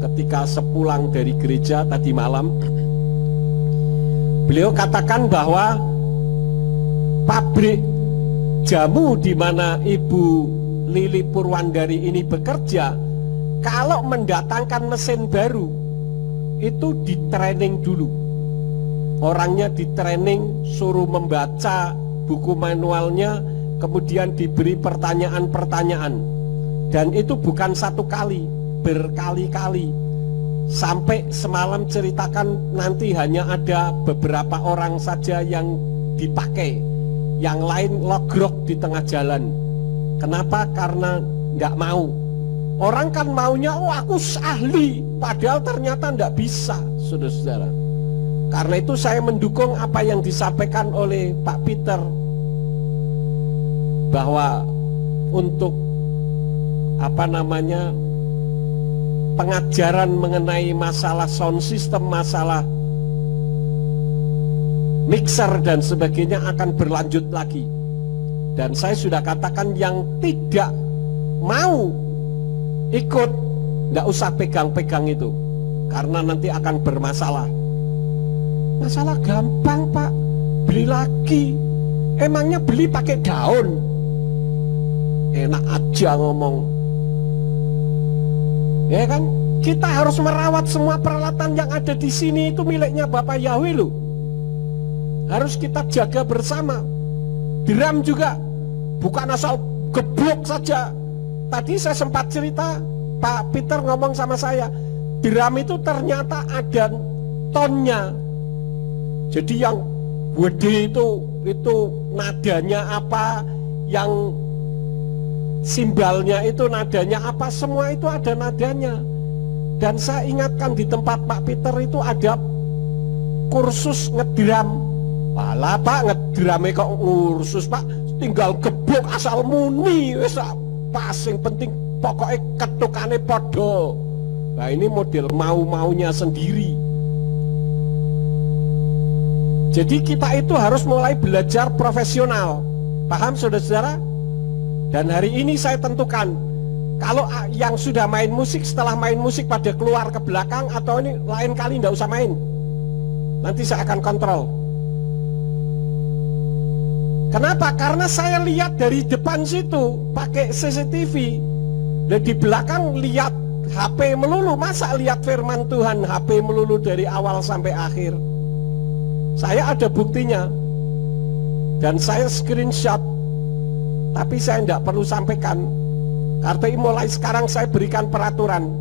ketika sepulang dari gereja tadi malam. Beliau katakan bahwa pabrik jamu di mana Ibu Lili Purwandari ini bekerja, kalau mendatangkan mesin baru itu di training dulu. Orangnya di training, suruh membaca buku manualnya, kemudian diberi pertanyaan-pertanyaan. Dan itu bukan satu kali, berkali-kali. Sampai semalam ceritakan nanti hanya ada beberapa orang saja yang dipakai, yang lain logrok di tengah jalan. Kenapa? Karena nggak mau. Orang kan maunya, oh aku ahli, padahal ternyata nggak bisa, saudara-saudara. Karena itu saya mendukung apa yang disampaikan oleh Pak Peter, bahwa untuk pengajaran mengenai masalah sound system, masalah mixer dan sebagainya akan berlanjut lagi. Dan saya sudah katakan, yang tidak mau ikut, nggak usah pegang-pegang itu, karena nanti akan bermasalah. Masalah gampang, Pak, beli lagi. Emangnya beli pakai daun? Enak aja ngomong. Ya kan? Kita harus merawat semua peralatan yang ada di sini, itu miliknya Bapak Yahweh loh. Harus kita jaga bersama. Drum juga, bukan asal geblok saja. Tadi saya sempat cerita, Pak Peter ngomong sama saya, drum itu ternyata ada tonnya. Jadi yang gede itu nadanya apa, yang simbalnya itu nadanya apa, semua itu ada nadanya. Dan saya ingatkan di tempat Pak Peter itu ada kursus ngedram. Walah Pak, ngedramnya kok ngursus Pak, tinggal geblok asal muni, wis pas, yang penting pokoknya ketukane podo. Nah ini model mau-maunya sendiri. Jadi kita itu harus mulai belajar profesional. Paham saudara-saudara? Dan hari ini saya tentukan, kalau yang sudah main musik, setelah main musik pada keluar ke belakang, atau ini lain kali tidak usah main. Nanti saya akan kontrol. Kenapa? Karena saya lihat dari depan situ pakai CCTV, dan di belakang lihat HP melulu. Masa lihat firman Tuhan HP melulu dari awal sampai akhir? Saya ada buktinya, dan saya screenshot. Tapi saya tidak perlu sampaikan, karena mulai sekarang saya berikan peraturan.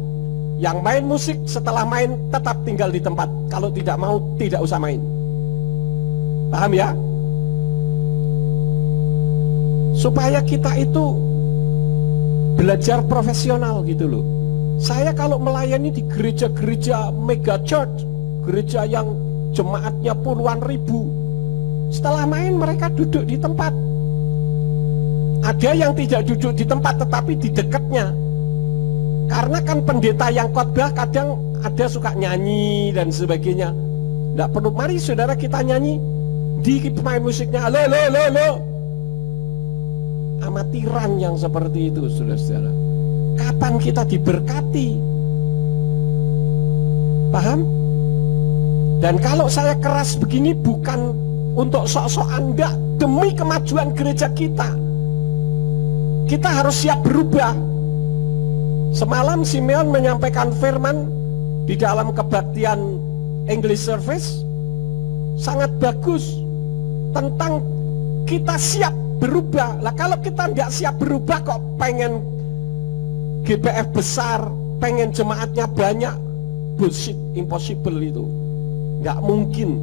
Yang main musik setelah main tetap tinggal di tempat. Kalau tidak mau, tidak usah main. Paham ya? Supaya kita itu belajar profesional gitu loh. Saya kalau melayani di gereja-gereja mega church, gereja yang jemaatnya puluhan ribu, setelah main mereka duduk di tempat. Ada yang tidak duduk di tempat tetapi di dekatnya. Karena kan pendeta yang khotbah kadang ada suka nyanyi dan sebagainya. Tidak perlu, mari saudara kita nyanyi di pemain musiknya, lo. Amatiran yang seperti itu, saudara-saudara. Kapan kita diberkati? Paham? Dan kalau saya keras begini bukan untuk sok-sokan, enggak, demi kemajuan gereja kita. Kita harus siap berubah. Semalam Simeon menyampaikan firman di dalam kebaktian English Service sangat bagus tentang kita siap berubah. Lah kalau kita tidak siap berubah kok pengen GBF besar, pengen jemaatnya banyak, bullshit, impossible itu. Nggak mungkin.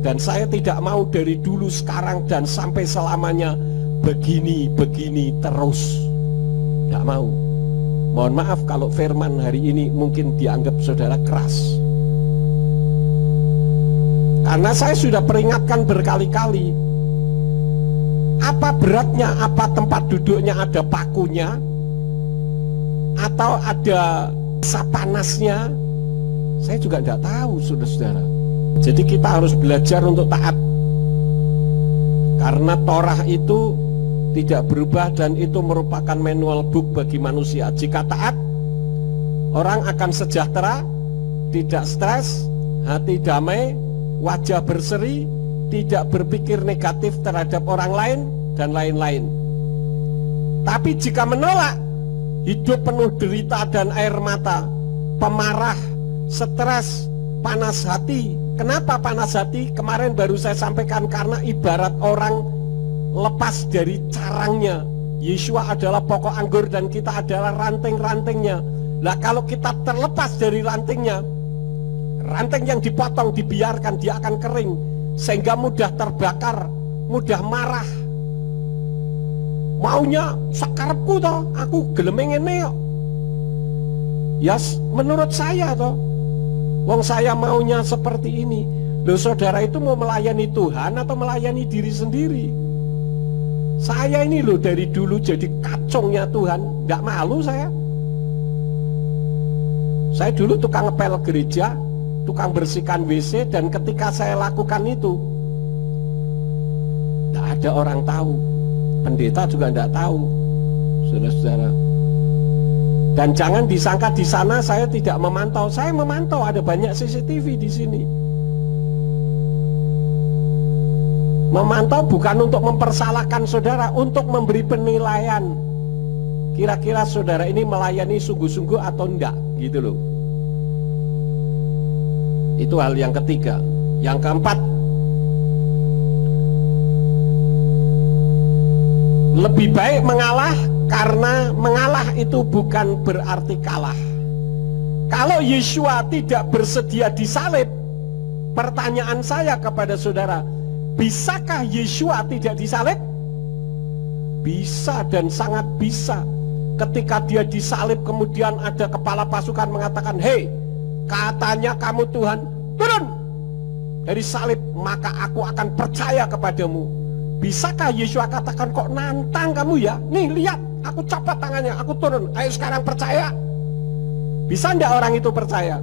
Dan saya tidak mau dari dulu, sekarang, dan sampai selamanya begini terus. Nggak mau. Mohon maaf kalau firman hari ini mungkin dianggap saudara keras. Karena saya sudah peringatkan berkali-kali. Apa beratnya, apa tempat duduknya ada pakunya, atau ada rasa panasnya, saya juga tidak tahu, saudara-saudara. Jadi kita harus belajar untuk taat. Karena Torah itu tidak berubah dan itu merupakan manual book bagi manusia. Jika taat, orang akan sejahtera, tidak stres, hati damai, wajah berseri, tidak berpikir negatif terhadap orang lain, dan lain-lain. Tapi jika menolak, hidup penuh derita dan air mata, pemarah, stres, panas hati. Kenapa panas hati? Kemarin baru saya sampaikan, karena ibarat orang lepas dari carangnya. Yeshua adalah pokok anggur dan kita adalah ranting-rantingnya. Nah kalau kita terlepas dari rantingnya, ranting yang dipotong, dibiarkan, dia akan kering, sehingga mudah terbakar, mudah marah. Maunya sakarepku toh, aku gelem ngene kok. Ya menurut saya toh, wong saya maunya seperti ini. Loh saudara itu mau melayani Tuhan atau melayani diri sendiri? Saya ini loh dari dulu jadi kacungnya Tuhan, nggak malu saya. Saya dulu tukang ngepel gereja, tukang bersihkan WC, dan ketika saya lakukan itu, nggak ada orang tahu, pendeta juga nggak tahu, saudara-saudara. Dan jangan disangka di sana saya tidak memantau. Saya memantau, ada banyak CCTV di sini. Memantau bukan untuk mempersalahkan saudara, untuk memberi penilaian. Kira-kira saudara ini melayani sungguh-sungguh atau enggak, gitu loh. Itu hal yang ketiga. Yang keempat, lebih baik mengalah, karena mengalah itu bukan berarti kalah. Kalau Yeshua tidak bersedia disalib, pertanyaan saya kepada saudara, bisakah Yeshua tidak disalib? Bisa, dan sangat bisa. Ketika dia disalib, kemudian ada kepala pasukan mengatakan, "Hei, katanya kamu Tuhan, turun dari salib, maka aku akan percaya kepadamu." Bisakah Yeshua katakan, "Kok nantang kamu ya? Nih lihat, aku copot tangannya, aku turun, ayo sekarang percaya"? Bisa enggak orang itu percaya?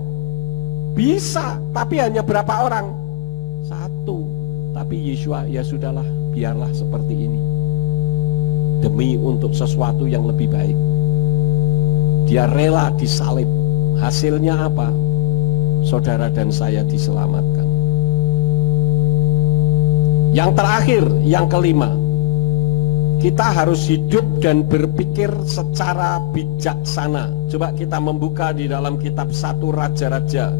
Bisa, tapi hanya berapa orang? 1. Tapi Yesua, ya sudahlah, biarlah seperti ini. Demi untuk sesuatu yang lebih baik. Dia rela disalib. Hasilnya apa? Saudara dan saya diselamatkan. Yang terakhir, yang kelima, kita harus hidup dan berpikir secara bijaksana. Coba kita membuka di dalam kitab 1 Raja-Raja.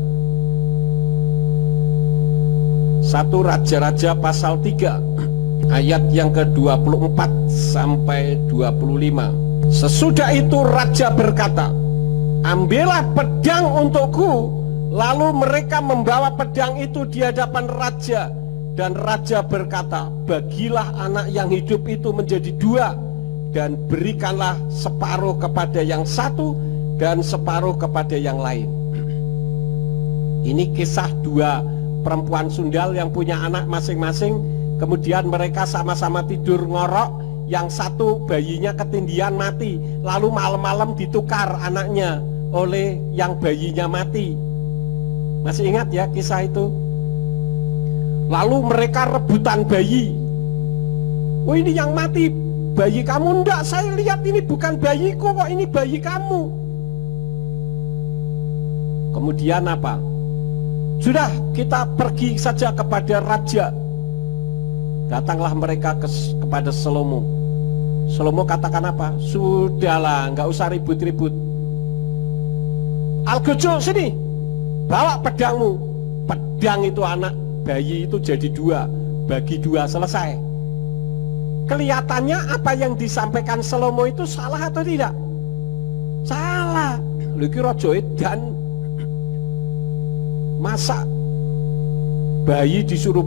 1 Raja-Raja pasal 3 ayat yang ke-24 sampai 25. Sesudah itu raja berkata, ambillah pedang untukku. Lalu mereka membawa pedang itu di hadapan raja. Dan raja berkata, bagilah anak yang hidup itu menjadi 2, dan berikanlah separuh kepada yang satu dan separuh kepada yang lain. Ini kisah 2 perempuan sundal yang punya anak masing-masing. Kemudian mereka sama-sama tidur ngorok. Yang satu bayinya ketindihan mati. Lalu malam-malam ditukar anaknya oleh yang bayinya mati. Masih ingat ya kisah itu? Lalu mereka rebutan bayi. Oh, ini yang mati bayi kamu? Enggak, saya lihat ini bukan bayiku kok, ini bayi kamu. Kemudian apa? Sudah, kita pergi saja kepada raja. Datanglah mereka kepada Salomo. Salomo katakan apa? Sudahlah, nggak usah ribut-ribut. Algojo, sini, bawa pedangmu. Pedang itu anak bayi itu jadi 2, bagi 2, selesai. Kelihatannya apa yang disampaikan Salomo itu salah atau tidak? Salah. Lagi rojo dan masa bayi disuruh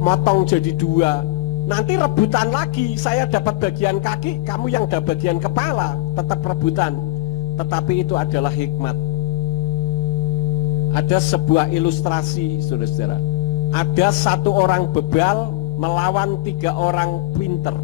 motong jadi 2, nanti rebutan lagi. Saya dapat bagian kaki, kamu yang dapat bagian kepala, tetap rebutan. Tetapi itu adalah hikmat. Ada sebuah ilustrasi, saudara-saudara. Ada 1 orang bebal melawan 3 orang pinter.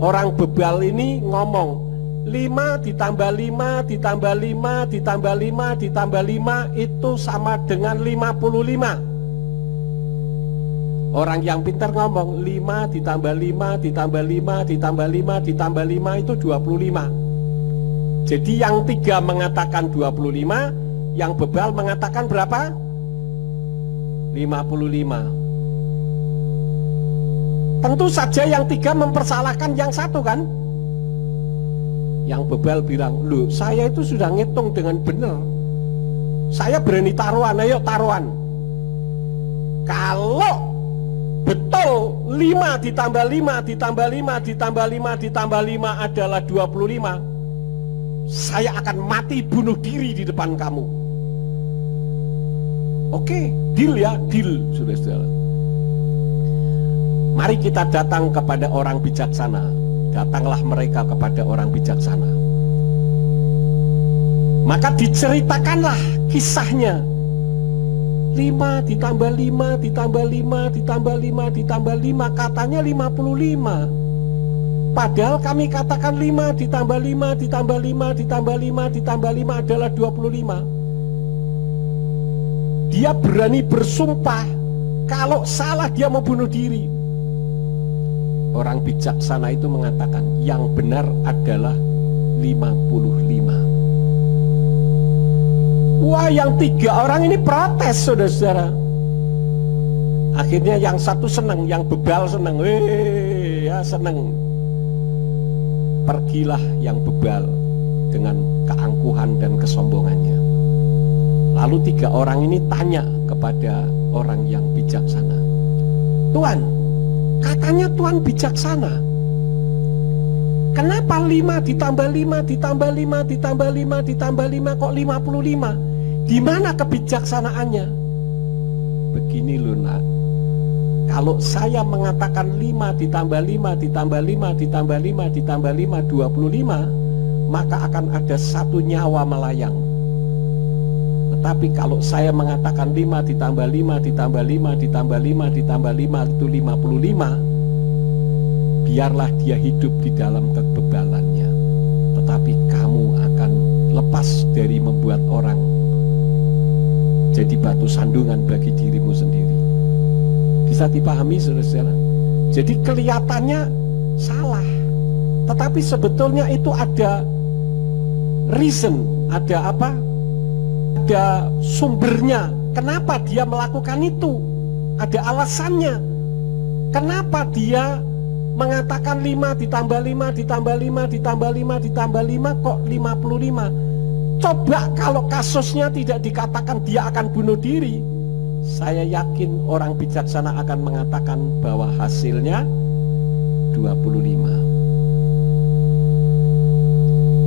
Orang bebal ini ngomong 5 ditambah 5 ditambah 5 ditambah 5 ditambah 5 itu sama dengan 55. Orang yang pintar ngomong 5 ditambah 5 ditambah 5 ditambah 5 ditambah 5 itu 25. Jadi yang 3 mengatakan 25, yang bebal mengatakan berapa? 55. Tentu saja yang 3 mempersalahkan yang 1 kan? Yang bebal bilang, loh saya itu sudah ngitung dengan benar. Saya berani taruhan, ayo taruhan. Kalau betul 5 ditambah 5 ditambah 5 ditambah 5 ditambah 5 adalah 25, saya akan mati bunuh diri di depan kamu. Oke, deal ya, deal, saudara-saudara. Mari kita datang kepada orang bijaksana. Datanglah mereka kepada orang bijaksana. Maka diceritakanlah kisahnya. 5 ditambah 5 ditambah 5 ditambah 5 ditambah 5 katanya 55. Padahal kami katakan 5 ditambah 5 ditambah 5 ditambah 5 ditambah 5 adalah 25. Dia berani bersumpah kalau salah dia mau bunuh diri. Orang bijaksana itu mengatakan yang benar adalah 55. Wah, yang 3 orang ini protes, saudara-saudara. Akhirnya yang 1 senang, yang bebal senang. Ya senang. Pergilah yang bebal dengan keangkuhan dan kesombongannya. Lalu 3 orang ini tanya kepada orang yang bijaksana. Tuan, katanya Tuhan bijaksana. Kenapa 5 ditambah 5 ditambah 5 ditambah 5 ditambah 5 kok 55? Di mana kebijaksanaannya? Begini loh nak. Kalau saya mengatakan 5 ditambah 5 ditambah 5 ditambah 5 ditambah 5 25, maka akan ada 1 nyawa melayang. Tetapi kalau saya mengatakan 5 ditambah 5 ditambah 5 ditambah 5 ditambah 5 itu 55, biarlah dia hidup di dalam kebebalannya. Tetapi kamu akan lepas dari membuat orang jadi batu sandungan bagi dirimu sendiri. Bisa dipahami saudara-saudara? Jadi kelihatannya salah, tetapi sebetulnya itu ada reason, ada apa? Ada sumbernya. Kenapa dia melakukan itu? Ada alasannya. Kenapa dia mengatakan 5 ditambah 5 ditambah 5 ditambah 5 ditambah 5 kok 55? Coba kalau kasusnya tidak dikatakan dia akan bunuh diri, saya yakin orang bijaksana akan mengatakan bahwa hasilnya 25.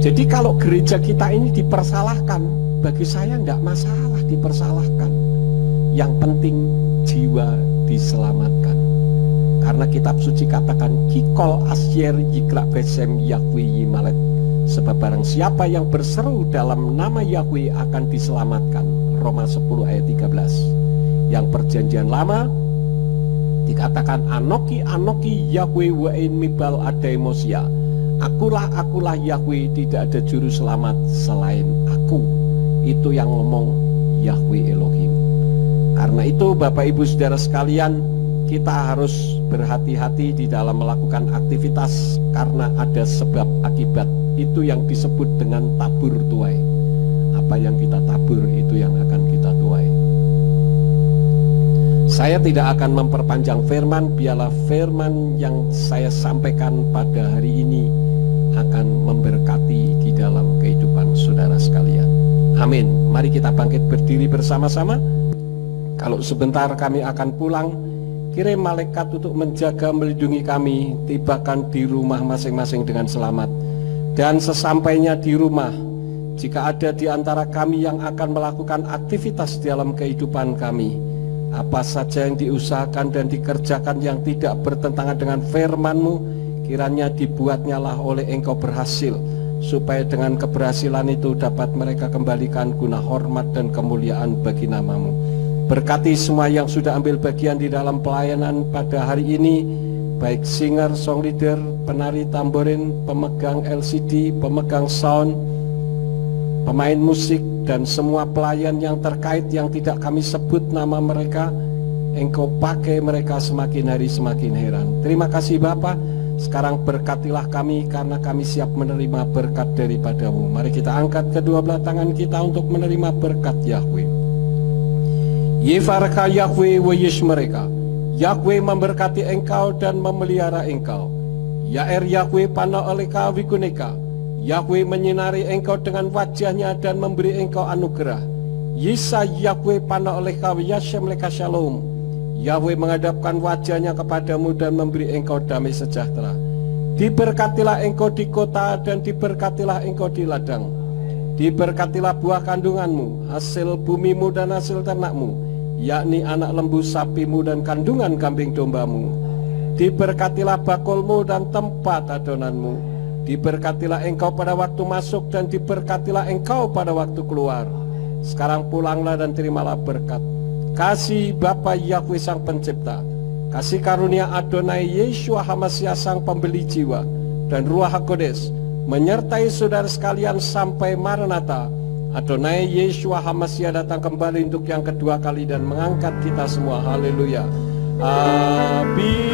Jadi kalau gereja kita ini dipersalahkan, bagi saya enggak masalah dipersalahkan. Yang penting jiwa diselamatkan. Karena kitab suci katakan Kikol Asyer Yiklak Besem Yahweh Yimalet. Sebab barang siapa yang berseru dalam nama Yahweh akan diselamatkan. Roma 10 ayat 13. Yang perjanjian lama dikatakan Anoki Anoki Yahweh wa'in mibal adaimosia. Akulah Yahweh, tidak ada juru selamat selain aku. Itu yang ngomong Yahweh Elohim. Karena itu Bapak Ibu Saudara sekalian, kita harus berhati-hati di dalam melakukan aktivitas karena ada sebab akibat. Itu yang disebut dengan tabur tuai. Apa yang kita tabur itu yang akan kita tuai. Saya tidak akan memperpanjang firman, biarlah firman yang saya sampaikan pada hari ini akan memberkati di dalam kehidupan saudara sekalian. Amin. Mari kita bangkit berdiri bersama-sama. Kalau sebentar kami akan pulang, kirim malaikat untuk menjaga melindungi kami, tibakan di rumah masing-masing dengan selamat. Dan sesampainya di rumah, jika ada di antara kami yang akan melakukan aktivitas dalam kehidupan kami, apa saja yang diusahakan dan dikerjakan yang tidak bertentangan dengan firman-Mu, kiranya dibuatnyalah oleh Engkau berhasil, supaya dengan keberhasilan itu dapat mereka kembalikan guna hormat dan kemuliaan bagi nama-Mu. Berkati semua yang sudah ambil bagian di dalam pelayanan pada hari ini, baik singer, song leader, penari tamborin, pemegang LCD, pemegang sound, pemain musik, dan semua pelayan yang terkait yang tidak kami sebut nama mereka. Engkau pakai mereka semakin hari semakin heran. Terima kasih Bapa. Sekarang berkatilah kami karena kami siap menerima berkat daripada-Mu. Mari kita angkat kedua belah tangan kita untuk menerima berkat Yahweh. Yefarka Yahweh wa yesh mereka. Yahweh memberkati engkau dan memelihara engkau. Yaer Yahweh pana oleka wikuneka. Yahweh menyinari engkau dengan wajahnya dan memberi engkau anugerah. Yisa Yahweh pana oleka yashem leka shalom. Yahweh menghadapkan wajahnya kepadamu dan memberi engkau damai sejahtera. Diberkatilah engkau di kota dan diberkatilah engkau di ladang. Diberkatilah buah kandunganmu, hasil bumimu dan hasil ternakmu, yakni anak lembu sapimu dan kandungan kambing dombamu. Diberkatilah bakulmu dan tempat adonanmu. Diberkatilah engkau pada waktu masuk dan diberkatilah engkau pada waktu keluar. Sekarang pulanglah dan terimalah berkat. Kasih Bapa Yahweh Sang Pencipta, kasih karunia Adonai Yeshua HaMashiach Sang Pembeli Jiwa, dan Ruach HaKodes menyertai saudara sekalian sampai Maranatha. Adonai Yeshua HaMashiach datang kembali untuk yang kedua kali dan mengangkat kita semua. Haleluya. Abi